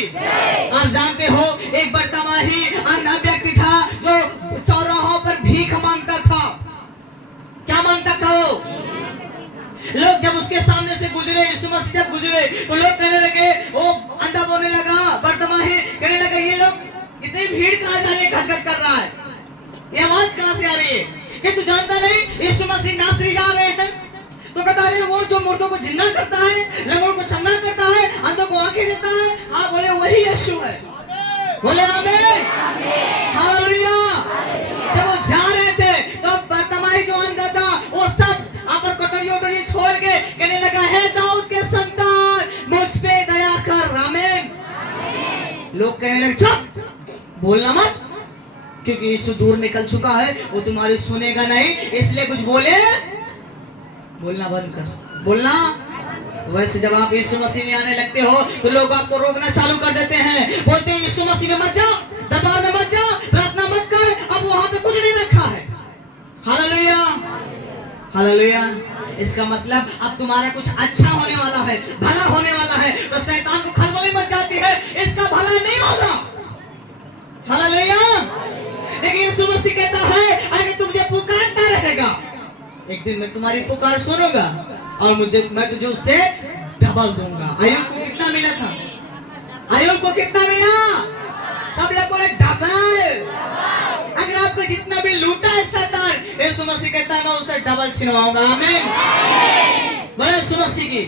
आप जानते हो, एक बर्तमाही अंधा व्यक्ति था जो चौराहों पर भीख मांगता था। क्या मांगता था वो? लोग जब उसके सामने से गुजरे, यीशु मसीह जब गुजरे, तो लोग कहने लगे, वो अंधा बोलने लगा, बर्तमाही कहने लगा, ये लोग इतनी भीड़ कहां जा रही है, गदगद कर रहा है, ये आवाज कहां से आ रही है? कि तू जानता नहीं यीशु मसीह नासरी जा रहे हैं? तो कहता है वो जो मुर्दों को जिंदा करता है, लंगड़ों को चंगा करता है, अंधों को आंखें देता है। हाँ, बोले वही यीशु है। बोले आमीन। हालेलुया। जब वो जा रहे थे तो बर्तमाही जो अंधा था, वो सब आपस कटोरी छोड़ के कहने लगा, हे दाऊद के संतान, मुझ पे दया कर। आमीन। लोग कहने लगे, चुप, बोलना मत, क्योंकि यीशु दूर निकल चुका है, वो तुम्हारी सुनेगा नहीं, इसलिए कुछ बोलना बंद कर, बोलना। वैसे जब आप यीशु मसीह में आने लगते हो तो लोग आपको रोकना चालू कर देते हैं, बोलते हैं यीशु मसीह में मत जा, दरबार में मत जा, प्रार्थना मत कर, अब वहां पे कुछ नहीं रखा है। Hallelujah, hallelujah. इसका मतलब अब तुम्हारा कुछ अच्छा होने वाला है, भला होने वाला है, तो शैतान को खलबली मच जाती है, इसका भला नहीं होगा। हालेलुया। लेकिन यीशु मसीह कहता है, अगर तुम मुझे पुकारता रहेगा, एक दिन मैं तुम्हारी पुकार सुनूंगा और मैं तुझे उससे डबल दूंगा। अय्यूब को कितना मिला था? अय्यूब को कितना मिला? सब लोग बोले डबल। अगर आपको जितना भी लूटा है शैतान, यीशु मसीह कहता है मैं उसे डबल छिनवाऊंगा। आमीन। बोले यीशु मसीह की।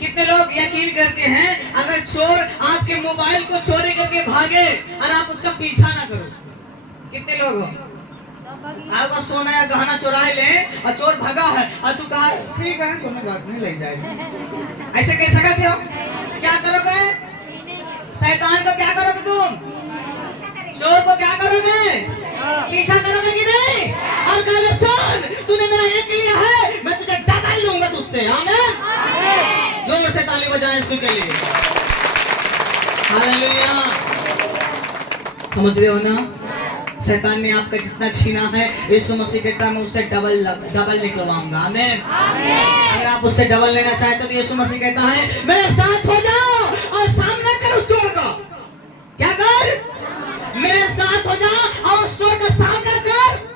कितने लोग यकीन करते हैं, अगर चोर आपके मोबाइल को चोरी करके भागे और आप उसका पीछा ना करो? कितने लोग हो? आपका सोना या गहना चुराए ले और चोर भगा है और तू कहा ठीक है, कोई बात नहीं, ले जाएगा, ऐसे कह सकते हो? क्या करोगे? शैतान को क्या करोगे तुम? चोर को क्या करोगे? पीछा करोगे कि नहीं? और कहोगे सुन, तूने मेरा एक लिया है, मैं तुझे डबल लूंगा तुझसे। आमीन। जोर से ताली बजाएं यीशु के लिए। हालेलुया। समझ रहे हो ना? शैतान ने आपका जितना छीना है, यीशु मसीह कहता है मैं उससे डबल निकलवाऊंगा। आमीन। अगर आप उससे डबल लेना चाहते हो तो यीशु मसीह कहता है मेरे साथ हो जाओ और सामना कर उस चोर का। क्या कर? मेरे साथ हो जा और उस चोर का सामना कर,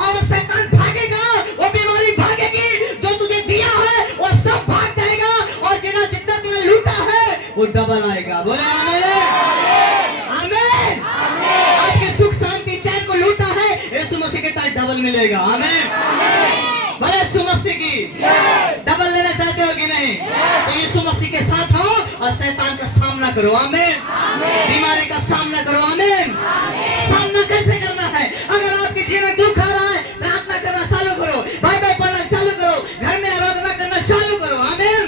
और शैतान भागेगा, वो बीमारी भागेगी, जो तुझे दिया है वो सब भाग जाएगा, और जितना तूने लूटा है वो डबल आएगा। बोले आमीन। आमीन। आपकी सुख शांति चैन मिलेगा। आमीन। बोले यीशु मसीह की डबल लेना चाहते हो कि नहीं? तो यीशु मसीह के साथ हो और शैतान का सामना करो। आमीन। बीमारी का सामना करो। आमीन। सामना कैसे करना है? अगर आपके जीवन में दुख आ रहा है, प्रार्थना करना चालू करो, बाइबल पढ़ना चालू करो, घर में आराधना करना चालू करो। आमीन।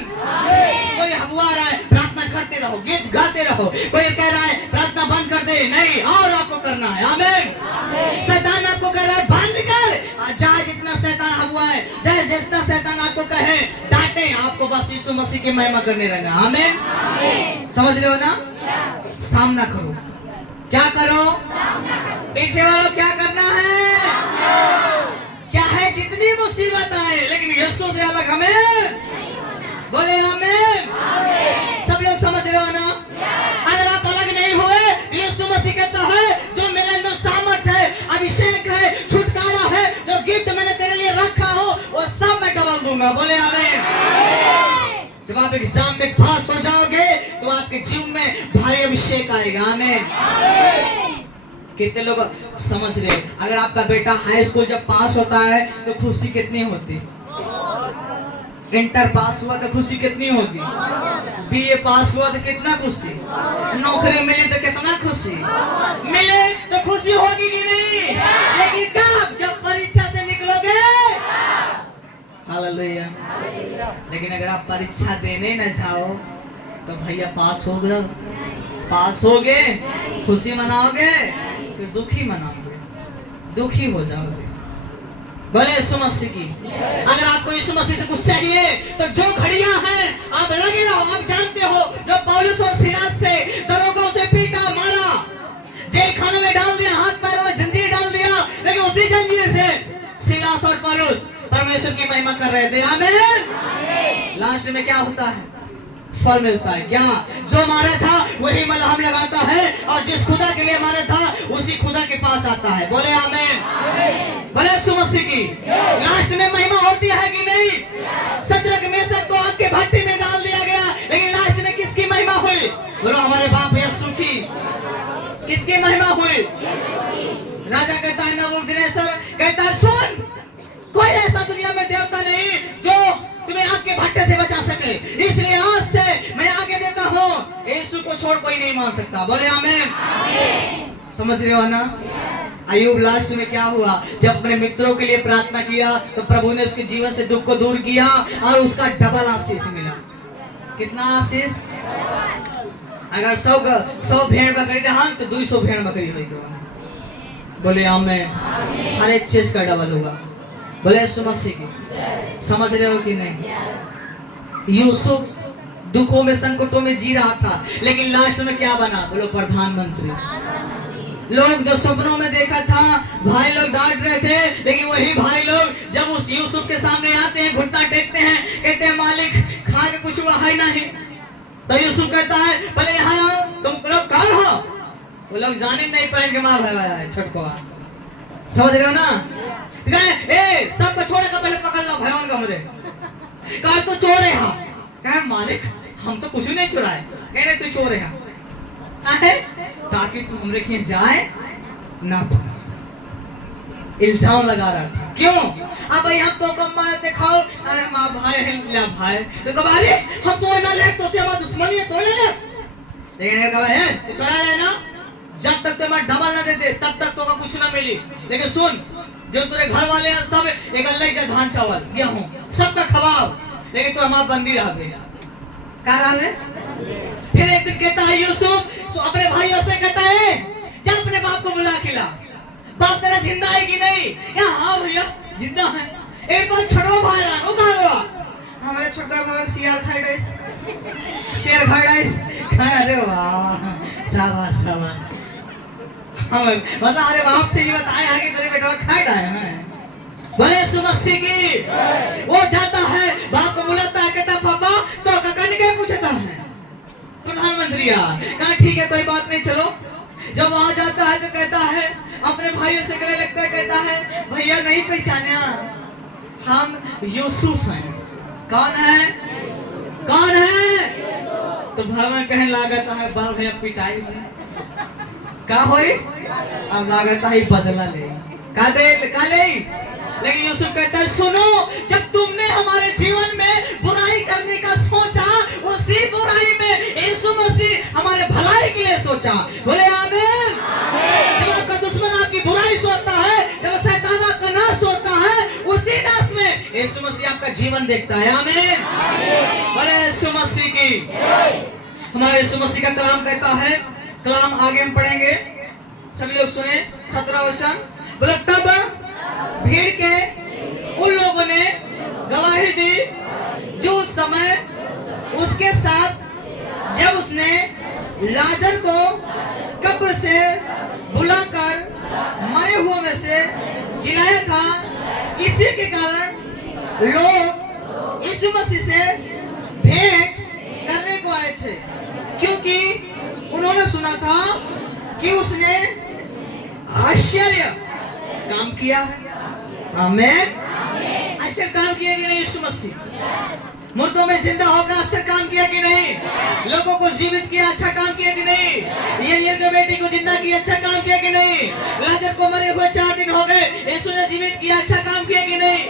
कोई हवा रहा है, प्रार्थना करते रहो, गीत गाते रहो। कोई कह रहा है प्रार्थना बंद कर दे, नहीं, और आपको करना है। आमीन। शैतान आपको कह रहा है बंद कर, चाहे जितना शैतान हवा है, चाहे जितना शैतान आपको कहे डांटे, आपको बस यीशु मसीह की महिमा करने रहना। आमीन। समझ रहे हो ना? सामना करो। क्या करो? पीछे वालों क्या करना है? चाहे जितनी मुसीबत आए, लेकिन यीशु से अलग हमें बोले। आमीन। सब लोग समझ रहे हो ना? अगर आप अलग नहीं हुए, यीशु मसीह कहता है जो मेरे अंदर सामर्थ है, अभिषेक है, छुटकारा है, जो गिफ्ट मैंने तेरे लिए रखा हो, वो सब मैं डबल दूंगा। बोले आमीन। जब आप एग्जाम में पास हो जाओगे तो आपके जीवन में भारी अभिषेक आएगा। आमीन। कितने लोग समझ रहे हैं? अगर आपका बेटा हाई स्कूल जब पास होता है तो खुशी कितनी होती? इंटर पास हुआ तो खुशी कितनी होगी? बीए पास हुआ तो कितना खुशी? नौकरी मिली तो कितना खुशी? मिले तो खुशी होगी कि नहीं? लेकिन कब? जब परीक्षा से निकलोगे। हालेलुया। लेकिन अगर आप परीक्षा देने न जाओ तो भैया पास हो गए, पास हो गए, खुशी मनाओगे, फिर दुखी मनाओगे, दुखी हो जाओगे। बोले यीशु मसीह की। अगर आपको यीशु मसीह से कुछ चाहिए तो जो घड़ियां हैं आप लगे रहो। आप जानते हो जो पौलुस और सिलास थे, दरोगा उसे पीटा, मारा, जेल खाने में डाल दिया, हाथ पैरों में जंजीर डाल दिया, लेकिन उसी जंजीर से सिलास और पौलुस परमेश्वर की महिमा कर रहे थे। आमीन। लास्ट में क्या होता है? फल मिलता है। क्या? जो मारा था वही मलहम लगाता है, और जिस खुदा के लिए मारा था उसी खुदा के पास आता है। बोले आमीन। बोले यीशु मसीह की। लास्ट में महिमा होती है कि नहीं? शद्रक मेशक को आग के भट्टी में डाल दिया गया, लेकिन लास्ट में किसकी महिमा हुई? बोलो हमारे बाप यीशु की। किसकी महिमा हुई? राजा कहता है, नबूकदनेस्सर कहता है, सुन, कोई ऐसा दुनिया में देवता नहीं जो तुम्हें आग के भट्टे से बचा सके, इसलिए आज से मैं आगे देता हूँ, यीशु को छोड़ कोई नहीं मान सकता। बोले आमीन। समझ रहे हो ना? अय्यूब लास्ट में क्या हुआ? जब अपने मित्रों के लिए प्रार्थना किया तो प्रभु ने उसके जीवन से दुख को दूर किया और उसका डबल आशीष मिला। कितना आशीष? अगर 100 भेड़ बकरी रहा तो 200 भेड़ बकरी होगी। बोले आमीन। हर एक चीज का डबल होगा। बोले यीशु मसीह की। समझ रहे हो कि नहीं? यूसुफ दुखों में, संकटों में जी रहा था, लेकिन लास्ट में क्या बना? बोलो प्रधानमंत्री। लोग जो सपनों में देखा था, भाई लोग डांट रहे थे, लेकिन वही भाई लोग जब उस यूसुफ के सामने आते हैं, घुटना टेकते हैं, कहते हैं मालिक खा के कुछ हुआ है नहीं। तो यूसुफ कहता है पहले यहाँ आओ, तुम लोग कौन हो? वो लोग जाने नहीं पाएंगे, माँ भाई छोटको। समझ रहे हो ना? ए सबको छोड़े का पहले पकड़ लो भगवान का मुझे। कहा तो चोर है। हाँ कह मालिक हम तो कुछ नहीं चुराए। कह रहे तू चोर है ताकि तू हमरे खींच जाए ना पाए। इल्जाम लगा रहा था। क्यों? अब भाई हम तो कम दिखाओ, अरे माँ भाई है भाई तो कब अरे हम तो ना ले तो से हमारा दुश्मनी है तो ले। लेकिन कहा है तो चुरा लेना, जब तक तुम्हें डबल ना देते तब तक तो कुछ ना मिली। लेकिन सुन, जो तेरे घर वाले हैं सब एक अल्लाह का धान चावल गेहूं सबका खवाओ, लेकिन तो हमारा बंदी रह गया। क्या रहा है? फिर एक दिन कहता है यूसुफ अपने भाइयों से कहता है जा अपने बाप को बुला के ला। बाप तेरा जिंदा है कि नहीं? या हाँ भैया जिंदा है। एक तो छोटो भाई रहा वो कहाँ गया? हमारे छोटा भाई शेर खाई डाइस, शेर खाई डाइस। अरे वाह शाबाश शाबाश। मतलब अरे बाप से ये बताया है कि तेरे बेटा खाई डाए हैं। बोले यीशु मसीह की। वो जाता है बाप को बुलाता है, कहता पापा तो ककन के पूछता है प्रधानमंत्री यार। कहा ठीक है कोई बात नहीं चलो। जब वहां जाता है तो कहता है अपने भाइयों से गले लगता है, कहता है भैया नहीं पहचाना हम यूसुफ हैं। कौन है? कौन है? तो भगवान कहने लागता है बाल भैया पिटाई है का होई अब लागता है बदला ले का दे का ले लेकिन यूसुफ कहता है सुनो, जब तुमने हमारे जीवन में बुराई करने का सोचा, उसी बुराई में यीशु मसीह हमारे भलाई के लिए सोचा। बोले आमीन। जब आपका दुश्मन आपकी बुराई सोचता है, जब शैतान आपका नाश सोचता है, उसी नाश में यीशु मसीह आपका जीवन देखता है। आमीन। बोले यीशु मसीह की। हमारा यीशु मसीह का कलाम कहता है, कलाम आगे हम पढ़ेंगे, सभी लोग सुने। 17 वचन बोले, तब भीड़ के उन लोगों ने गवाही दी जो उस समय उसके साथ, जब उसने लाजर को कब्र से बुलाकर मरे हुए में से जिलाया था। इसी के कारण लोग यीशु मसीह से भेंट करने को आए थे, क्योंकि उन्होंने सुना था कि उसने आश्चर्य काम किया है। आमीन। आश्चर्य काम किया कि नहीं यीशु मसीह? मुर्दों में जिंदा होकर आश्चर्य काम किया कि नहीं? लोगों को जीवित किया, अच्छा काम किया कि नहीं? ये बेटी को जिंदा किया, अच्छा काम किया कि नहीं? लाजर को मरे हुए 4 दिन हो गए, यीशु ने जीवित किया, अच्छा काम किया कि नहीं?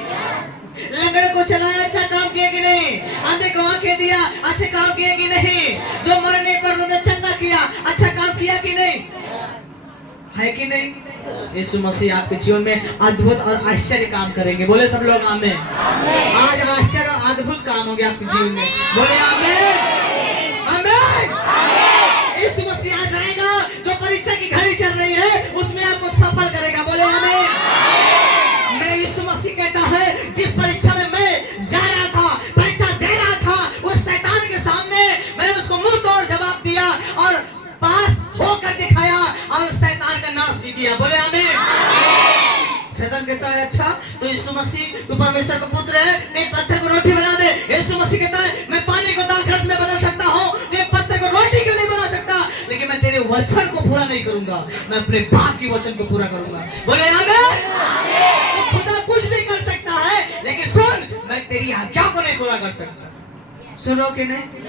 लंगड़े को चलाया, अच्छा काम किया कि नहीं? अंधे को आंखें दिया, अच्छे काम किए कि नहीं? जो मरने पर उन्होंने चंदा किया, अच्छा काम किया कि नहीं? है कि नहीं? यीशु मसीह आपके जीवन में अद्भुत और आश्चर्य काम करेंगे। बोले सब लोग आमीन। आज आश्चर्य और अद्भुत काम होंगे आपके जीवन में। बोले आमीन। आमीन। यीशु मसीह आ जाएगा, जो परीक्षा की घड़ी चल रही है उसमें आपको सफल करेगा। बोले आमीन। मैं यीशु मसीह कहता है, जिस परीक्षा में मैं जा रहा था, परीक्षा दे रहा था, उस शैतान के सामने मैंने उसको मुंह तोड़ जवाब दिया और पास होकर दिखाया और उस शैतान का नाश भी किया। बोले आमीन। शैतान कहता है, अच्छा तो यीशु मसीह तू परमेश्वर का पुत्र है, तो पत्थर को रोटी बना दे। यीशु मसीह कहता है, मैं पानी को दाखरस में बदल सकता हूँ, तो पत्थर को रोटी क्यों नहीं बना सकता? लेकिन मैं तेरे वचन को पूरा नहीं करूंगा, मैं अपने बाप की वचन को पूरा करूंगा। बोले आमीन। तो खुदा कुछ भी कर सकता है, लेकिन सुन, मैं तेरी आज्ञा को नहीं पूरा कर सकता। सुनो कि नहीं?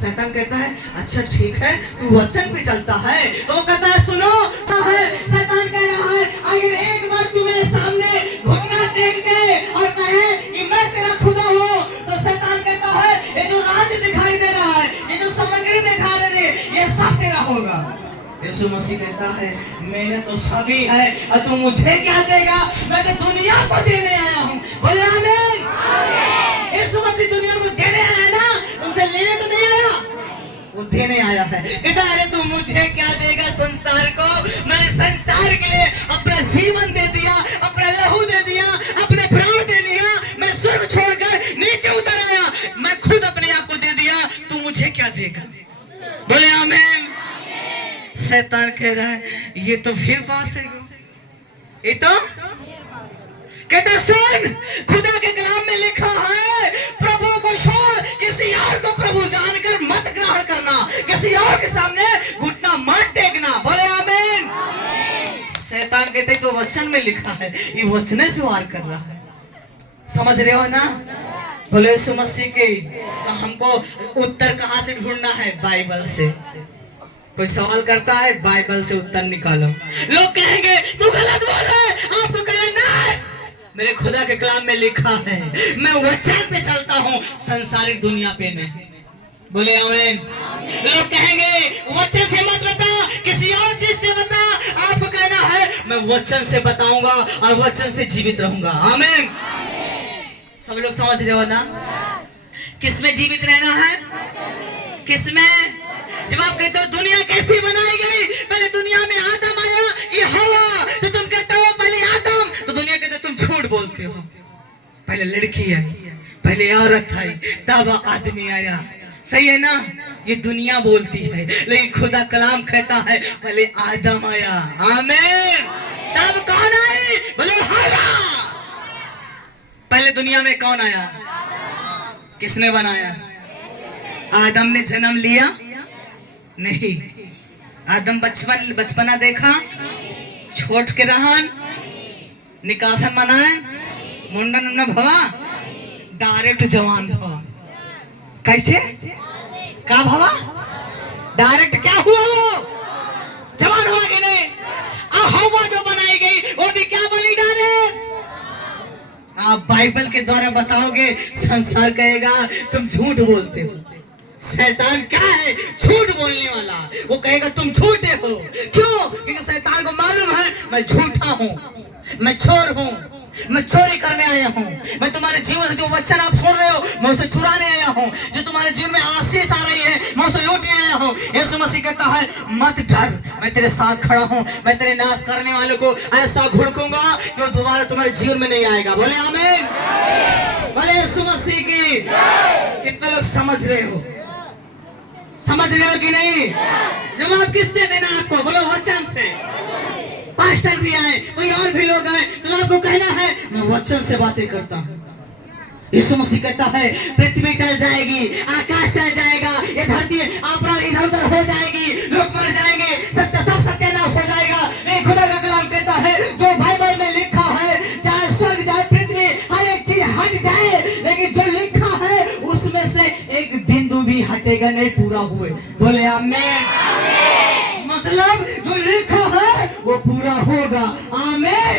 शैतान कहता है, अच्छा ठीक है, तू वचन पे चलता है, तो कहता है सुनो है। शैतान कह रहा है, अगर एक बार तू मेरे सामने घुटना टेक दे और कहे कि मैं तेरा खुदा हूँ, तो शैतान कहता है, ये जो राज्य दिखाई दे रहा है, ये जो सामग्री दिखा रहे हैं, ये सब तेरा होगा। यीशु मसीह कहता है, मेरा तो सभी है और तू मुझे क्या देगा? मैं तो दुनिया को देने आया हूँ। बोले आमीन। यीशु मसीह दुनिया को देने आया ना, तुमसे लेने तो नहीं आया, वो देने आया है। कहता है, तू मुझे क्या देगा संसार को? मैंने संसार के लिए अपना जीवन दे दिया, अपना लहू दे दिया, अपने प्राण दे दिया। मैं स्वर्ग छोड़कर नीचे उतर आया, मैं खुद अपने आप को दे दिया, तू मुझे क्या देगा? बोले आमीन। शैतान कह रहा है, ये तो फिर पास है, ये तो कहता सुन, खुदा के कलाम में लिखा है, प्रभु को छोड़ किसी और को प्रभु जानकर मत ग्रहण करना, किसी और के सामने घुटना मत टेकना। बोले आमीन। शैतान कहते तो वचन में लिखा है, ये वचन से वार कर रहा है। समझ रहे हो ना? बोले यीशु मसीह के। तो हमको उत्तर कहां से ढूंढना है? बाइबल से। कोई सवाल करता है, बाइबल से उत्तर निकालो। लोग कहेंगे तू गलत बोल रहा है, आपको कहना है, मेरे खुदा के कलाम में लिखा है, मैं वचन पे चलता हूँ, संसारिक दुनिया पे नहीं। बोले आमीन। लोग कहेंगे वचन से मत बता, किसी और चीज से बता, आपको कहना है मैं वचन से बताऊंगा और वचन से जीवित रहूंगा। आमीन। सब लोग समझ रहे हो ना? किसमें जीवित रहना है? किसमें? जब आप कहते हो दुनिया कैसी बनाई गई, पहले दुनिया में आदम आया कि हवा, तो तुम कहते हो पहले आदम, तो दुनिया कहते तुम झूठ बोलते हो। पहले लड़की आई, पहले औरत आई, तब आदमी आया। सही है ना? ये दुनिया बोलती है, लेकिन खुदा कलाम कहता है पहले आदम आया। आमीन। तब कौन आई? बोलो हवा। पहले दुनिया में कौन आया? किसने बनाया? आदम ने जन्म लिया? नहीं। आदम बचपना देखा, छोट के रहन, निकासन मनाए, मुंडन न भवा, डायरेक्ट जवान भवा। कैसे? का भवा? डायरेक्ट क्या हुआ? वो जवान हुआ कि नहीं? अब हवा जो बनाई गई वो भी क्या बनी? डायरेक्ट आप बाइबल के द्वारा बताओगे, संसार कहेगा तुम झूठ बोलते हो। शैतान क्या है? झूठ बोलने वाला। वो कहेगा तुम झूठे हो। क्यों? क्योंकि शैतान को मालूम है मैं झूठा हूँ, मैं चोर हूँ, मैं चोरी करने आया हूँ। मैं तुम्हारे जीवन से जो वचन आप सुन रहे हो मैं उसे चुराने आया हूँ। जो तुम्हारे जीवन में आशीष आ रही है मैं उसे लूटने आया हूँ। यीशु मसीह कहता है मत डर, मैं तेरे साथ खड़ा हूँ। मैं तेरे नाश करने वालों को ऐसा घुड़कूंगा कि वो दोबारा तुम्हारे जीवन में नहीं आएगा। बोले आमीन। बोले यीशु मसीह की। कितने लोग समझ रहे हो? समझ रहे हो कि नहीं? जवाब किससे देना आपको? बोलो वचन से। पास्टर भी आए, कोई और भी लोग आए, तो आपको कहना है मैं वचन से बातें करता हूँ। यीशु मसीह कहता है पृथ्वी टल जाएगी, आकाश टल जाएगा, ये धरती अपना इधर उधर हो जाएगी, लोग मर जाएंगे, सब सत्यानाश हो जाएगा। लेकिन खुदा का कलाम कहता है जो बाइबल में लिखा है, चाहे स्वर्ग चाहे पृथ्वी हर एक चीज हट जाए, लेकिन जो लिखा है उसमें से एक बिंदु भी हटेगा नहीं पूरा हुए। बोले आमीन। मतलब जो लिखा है वो पूरा होगा। आमीन।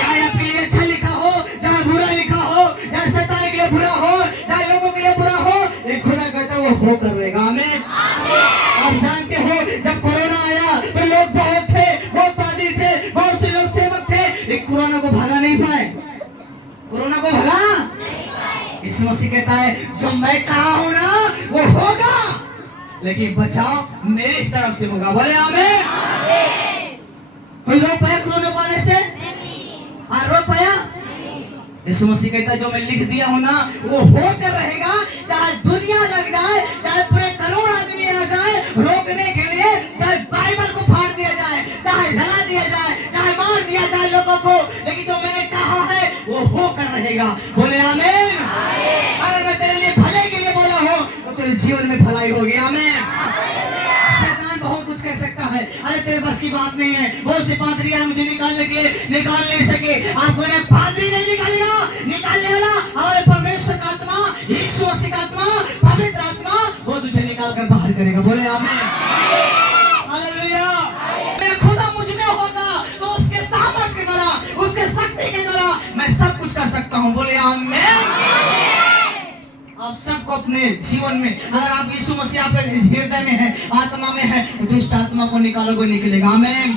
चाहे आपके लिए अच्छा लिखा हो, चाहे बुरा लिखा हो, चाहे शैतान के लिए बुरा हो, चाहे लोगों के लिए बुरा हो, ये खुदा कहता है वो होकर रहेगा। आमीन। आप जानते हो जब कोरोना आया तो लोग बहुत थे, बहुत पादी थे, बहुत से लोग सेवक थे, लेकिन कोरोना को भगा नहीं पाए। कोरोना को भगा। यीशु मसीह कहता है जो मैं कहा हूं ना वो होगा, लेकिन बचाव मेरी तरफ से होगा। बोले आमीन। कोई रोक पाया कोरोना को आने से? हाँ, रोक पाया? यीशु मसीह कहता है जो मैं लिख दिया हूं ना वो होकर रहेगा। चाहे दुनिया लग जाए, चाहे पूरे करोड़ आदमी आ जाए रोकने के लिए, चाहे बाइबल को फाड़ दिया जाए, चाहे जला दिया जाए, चाहे मार दिया जाए लोगों को, लेकिन जो मैंने कहा है वो होकर रहेगा। बोले आमीन। अगर मैं तेरे लिए भले के लिए बोला हूं तो तेरे जीवन में भलाई होगी। आमीन। शैतान बहुत कुछ कह सकता है, अरे तेरे बस की बात नहीं है, बहुत से पादरी आए मुझे निकालने के लिए, निकाल नहीं सके। आपको ने पादरी नहीं निकालेगा, निकालने वाला हमारे परमेश्वर का आत्मा, यीशु मसीह का आत्मा, पवित्र आत्मा, वो तुझे निकाल कर बाहर करेगा। बोले आमीन। हालेलुया। मेरा खुदा मुझ में होगा तो उसके सामर्थ के द्वारा, उसके शक्ति के द्वारा मैं सब कुछ कर सकता हूँ। बोले आमीन। आप सबको अपने जीवन में, अगर आप यीशु मसीह आपके हृदय में है, आत्मा में है, तो दुष्ट आत्मा को निकालोगे, निकलेगा। आमीन।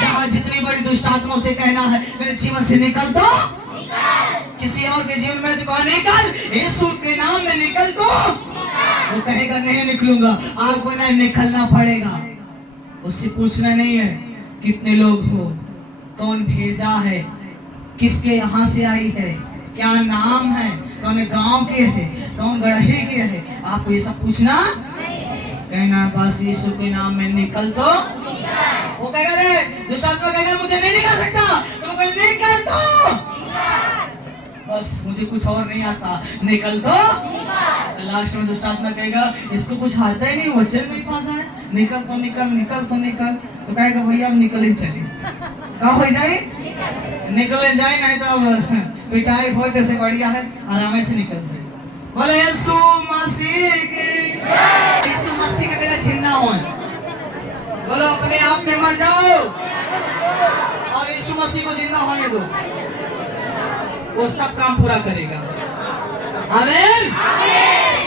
जहाँ जितनी बड़ी दुष्ट आत्मा से कहना है मेरे जीवन से निकल दो, किसी और के जीवन में तो निकल, यीशु के नाम में निकल दो, वो कहेगा नहीं निकलूंगा। आपको नहीं निकलना पड़ेगा। उससे पूछना नहीं है कितने लोग हो, कौन भेजा है, किसके यहाँ से आई है, क्या नाम है, कौन गांव के है, कौन गढ़ही के है, आपको ये सब पूछना कहना बस यीशु के नाम में निकल दो। वो कहेगा रे दुष्ट आत्मा कहेगा मुझे नहीं निकाल सकता, तुम कहें निकल दो, बस मुझे कुछ और नहीं आता, निकल दो। तो लास्ट में दुष्ट आत्मा कहेगा इसको कुछ आता ही नहीं, वचन नहीं फंसा है, निकल तो निकल, निकल तो निकल। तो कहेगा भैया अब निकल ही चले। क्या हो जाए? निकल जाए, नहीं तो अब पिटाई हो जैसे बढ़िया है, आराम से निकल जाए। बोले यीशु मसीह की। यीशु मसीह का कहता जिंदा हो, बोलो अपने आप में मर जाओ और यीशु मसीह को जिंदा होने दो, वो सब काम पूरा करेगा। आमीन।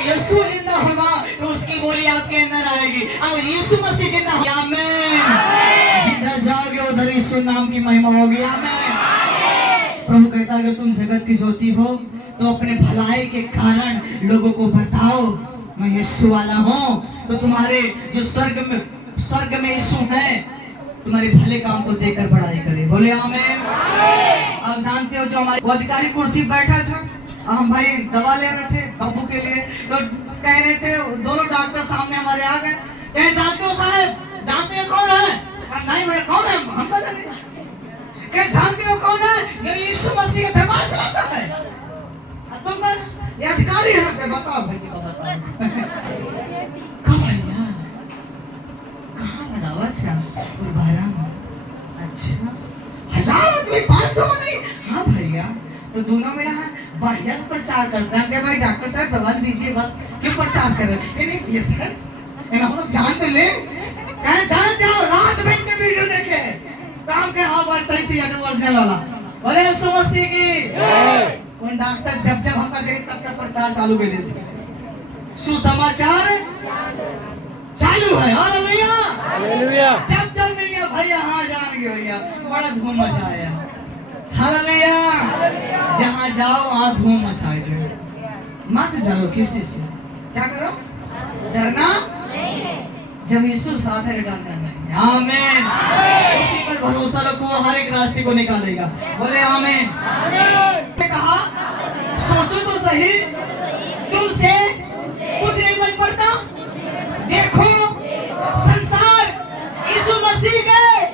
यीशु जिंदा होगा तो उसकी बोली आपके अंदर आएगी। अगर यीशु मसीह जिंदा होगा, आमीन, जिधर जाओगे उधर यीशु नाम की महिमा होगी। आमीन। प्रभु कहता है अगर तुम जगत की ज्योति हो तो अपने भलाई के कारण लोगों को बताओ मैं यीशु वाला हूँ, तो तुम्हारे जो स्वर्ग में यीशु है तुम्हारे भले काम को देकर बड़ाई करे। बोले आमीन। आप जानते हो जो हमारे वो अधिकारी कुर्सी बैठा था, हम भाई दवा ले रहे थे बब्बू के लिए, तो कह रहे थे, दोनों डॉक्टर सामने हमारे आ गए, कहे जानते हो साहब, जानते हो कौन है? नहीं भाई कौन है, हमको जानते जानते हो कौन है? ये यीशु मसीह का दरबार चलाता है। तुम ये अधिकारी है? बताओ भाई जी को बताओ। कब भैया कहाँ लगा हुआ था? अच्छा 1000 आदमी 500 में नहीं? हाँ भैया, तो दोनों मिला है, बढ़िया प्रचार करते हैं। भाई डॉक्टर साहब दवा दीजिए, बस क्यों प्रचार कर रहे हैं? नहीं भैया सर हम लोग जान तो ले, कहे जान जाओ, रात भर के वीडियो देखे काम के। हाँ बस सही से ओरिजिनल वाला बोले यीशु मसीह की। उन डॉक्टर जब जब हमका देखे तब तक प्रचार चालू कर देते, सुसमाचार चालू है। Hallelujah hallelujah. जब जब मिल गया भैया, हाँ जान गए भैया, बड़ा धूम मचा आया। हालेलुया जहाँ जाओ वहाँ धूम मचाए थे। मत डरो किसी से, क्या करो, डरना जब यीशु साथ है, डरना नहीं। आमीन। उसी पर भरोसा रखो, हर एक रास्ते को निकालेगा। बोले आमीन। कहा सोचो तो सही, तुमसे कुछ नहीं बन पड़ता। देखो संसार यीशु मसीह के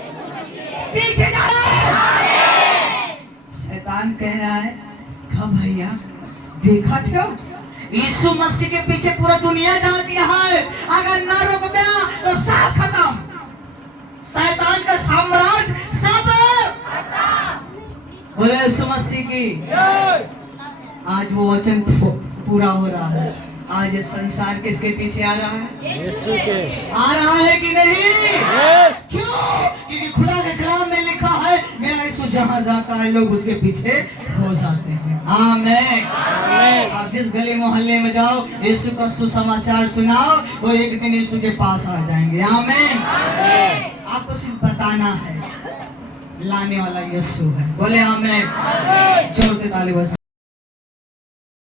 पीछे जा रहा है। शैतान कह रहा है, कब भैया देखा थे यीशु मसीह के पीछे पूरा दुनिया जाती है, अगर ना रोक गया तो सब खत्म, शैतान का साम्राज्य सब। बोले यीशु मसीह की। आज वो वचन पूरा हो रहा है। आज ये संसार किसके पीछे आ रहा है? यीशु के। आ रहा है कि नहीं? क्यों? क्योंकि खुदा के कलाम में लिखा है, मेरा यीशु जहाँ जाता है लोग उसके पीछे हो जाते हैं। आमीन। आप जिस गली मोहल्ले में जाओ, यीशु का सुसमाचार सुनाओ, वो एक दिन यीशु के पास आ जाएंगे। आमीन। आपको सिर्फ बताना है, लाने वाला यीशु है। बोले आमीन। जोर से ताली बजाओ।